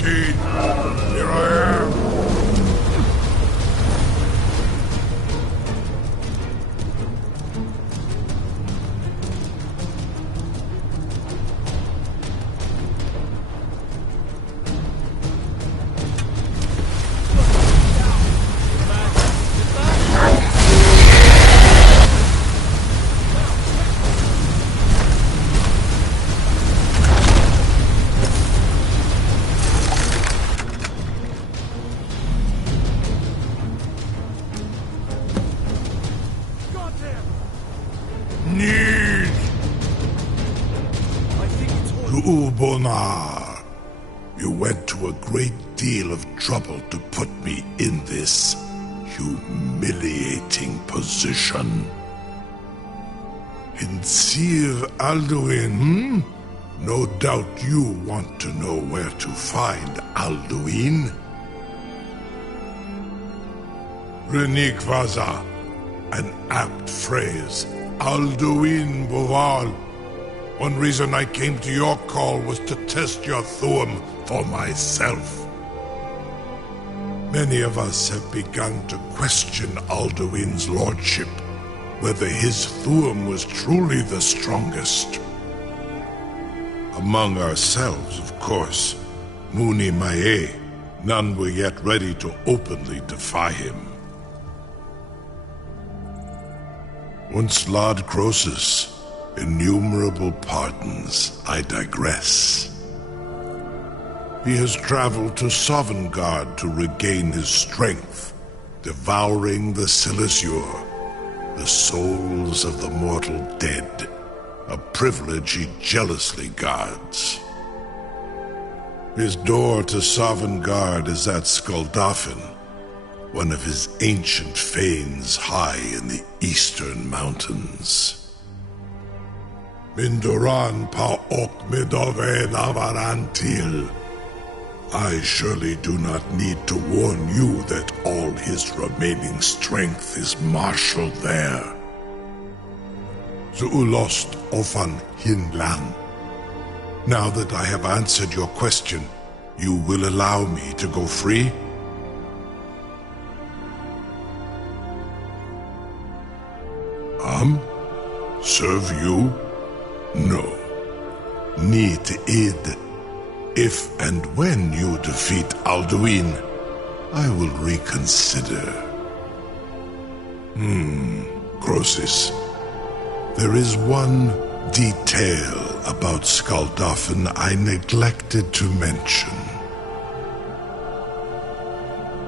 Here I am. Ubonar, you went to a great deal of trouble to put me in this humiliating position. In Sir Alduin, no doubt you want to know where to find Alduin. Renikvaza, An apt phrase. Alduin Boval. One reason I came to your call was to test your Thuum for myself. Many of us have begun to question Alduin's lordship, whether his Thuum was truly the strongest. Among ourselves, of course, Muni Mae, none were yet ready to openly defy him. Once Lord Croesus, innumerable pardons, I digress. He has traveled to Sovngarde to regain his strength, devouring the Silesure, the souls of the mortal dead, a privilege he jealously guards. His door to Sovngarde is at Skuldafn, one of his ancient fanes high in the eastern mountains. Mindoran pa ok midove navarantil. I surely do not need to warn you that all his remaining strength is marshaled there. Zuulost ofan hinlan. Now that I have answered your question, you will allow me to go free? Serve you? No. Need id. If and when you defeat Alduin, I will reconsider. Croesus. There is one detail about Skuldafn I neglected to mention.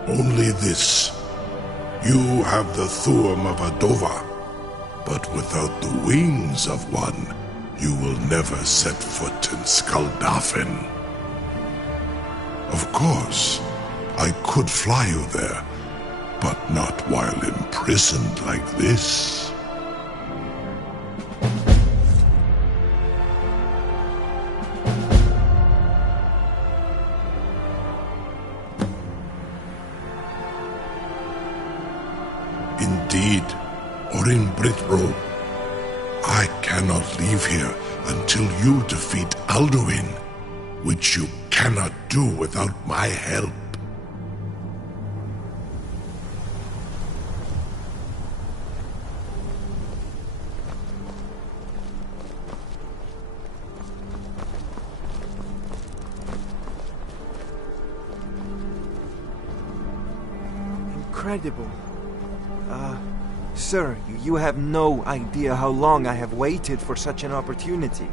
Only this. You have the Thuum of Adova, but without the wings of one, you will never set foot in Skuldafn. Of course, I could fly you there, but not while imprisoned like this. Indeed, or in Britro, I cannot leave here until you defeat Alduin, which you cannot do without my help. Incredible. Sir, you have no idea how long I have waited for such an opportunity.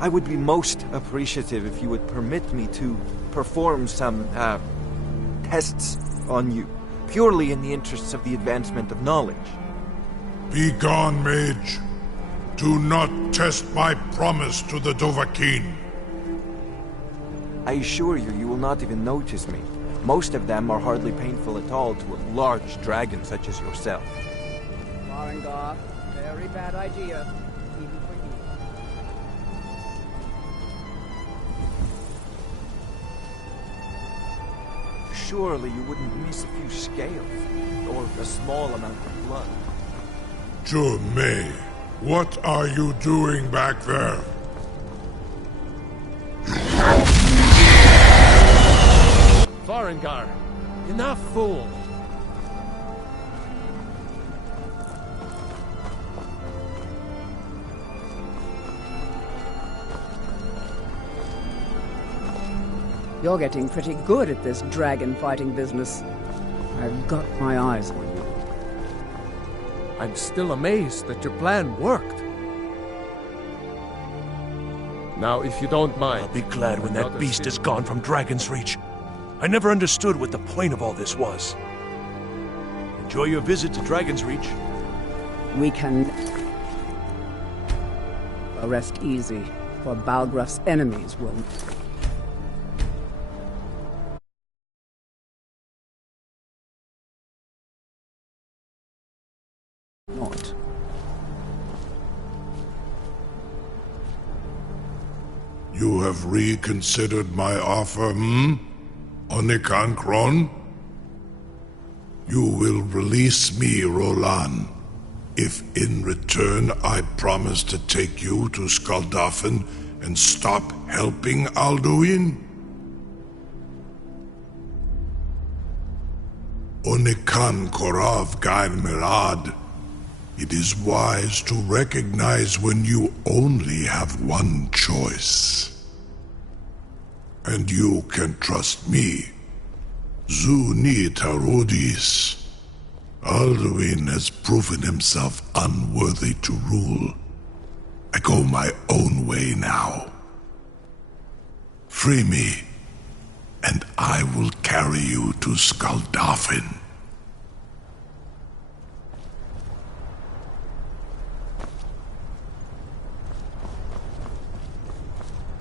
I would be most appreciative if you would permit me to perform some, tests on you, purely in the interests of the advancement of knowledge. Be gone, mage. Do not test my promise to the Dovahkiin. I assure you, you will not even notice me. Most of them are hardly painful at all to a large dragon such as yourself. Farengar, very bad idea, even for you. Surely you wouldn't miss a few scales, or a small amount of blood. May, what are you doing back there? Farengar, enough, fool! You're getting pretty good at this dragon fighting business. I've got my eyes on you. I'm still amazed that your plan worked. Now, if you don't mind... I'll be glad when that beast is gone from Dragon's Reach. I never understood what the point of all this was. Enjoy your visit to Dragon's Reach. We can... rest easy, for Balgraf's enemies will... not. You have reconsidered my offer, Onikan Kron? You will release me, Roland, if in return I promise to take you to Skaldafen and stop helping Alduin? Onikan Korav Gair Mirad. It is wise to recognize when you only have one choice. And you can trust me. Zuni Tarudis. Alduin has proven himself unworthy to rule. I go my own way now. Free me, and I will carry you to Skaldafen.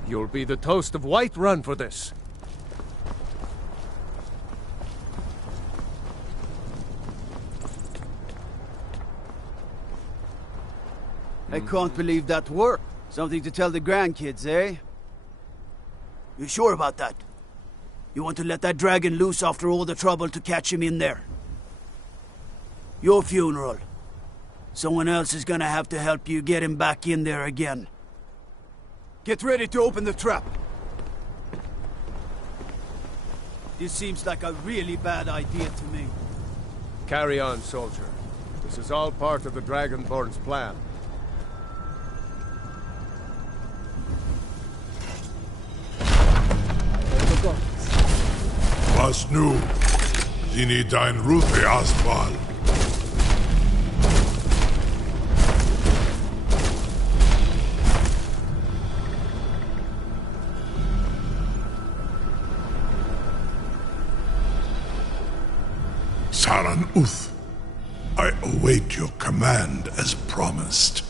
You'll be the toast of Whiterun for this. I can't believe that worked. Something to tell the grandkids, eh? You sure about that? You want to let that dragon loose after all the trouble to catch him in there? Your funeral. Someone else is gonna have to help you get him back in there again. Get ready to open the trap. This seems like a really bad idea to me. Carry on, soldier. This is all part of the Dragonborn's plan. Was nu, Dini dein Ruthi Asbal. Saran Uth, I await your command as promised.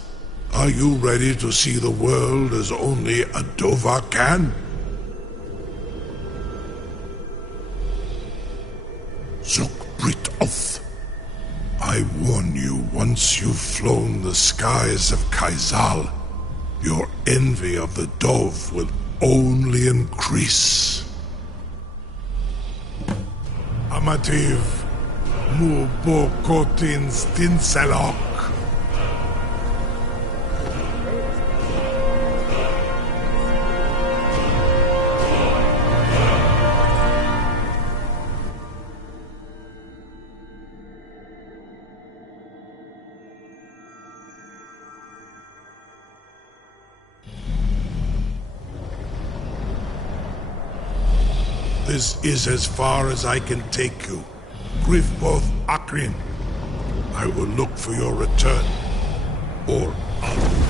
Are you ready to see the world as only a Dova can? Zukbrit Oth, I warn you, once you've flown the skies of Kaizal, your envy of the Dove will only increase. Amativ, Mubokotin Stinselok. This is as far as I can take you. Grifboth Akrin. I will look for your return. Or otherwise.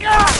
Ah!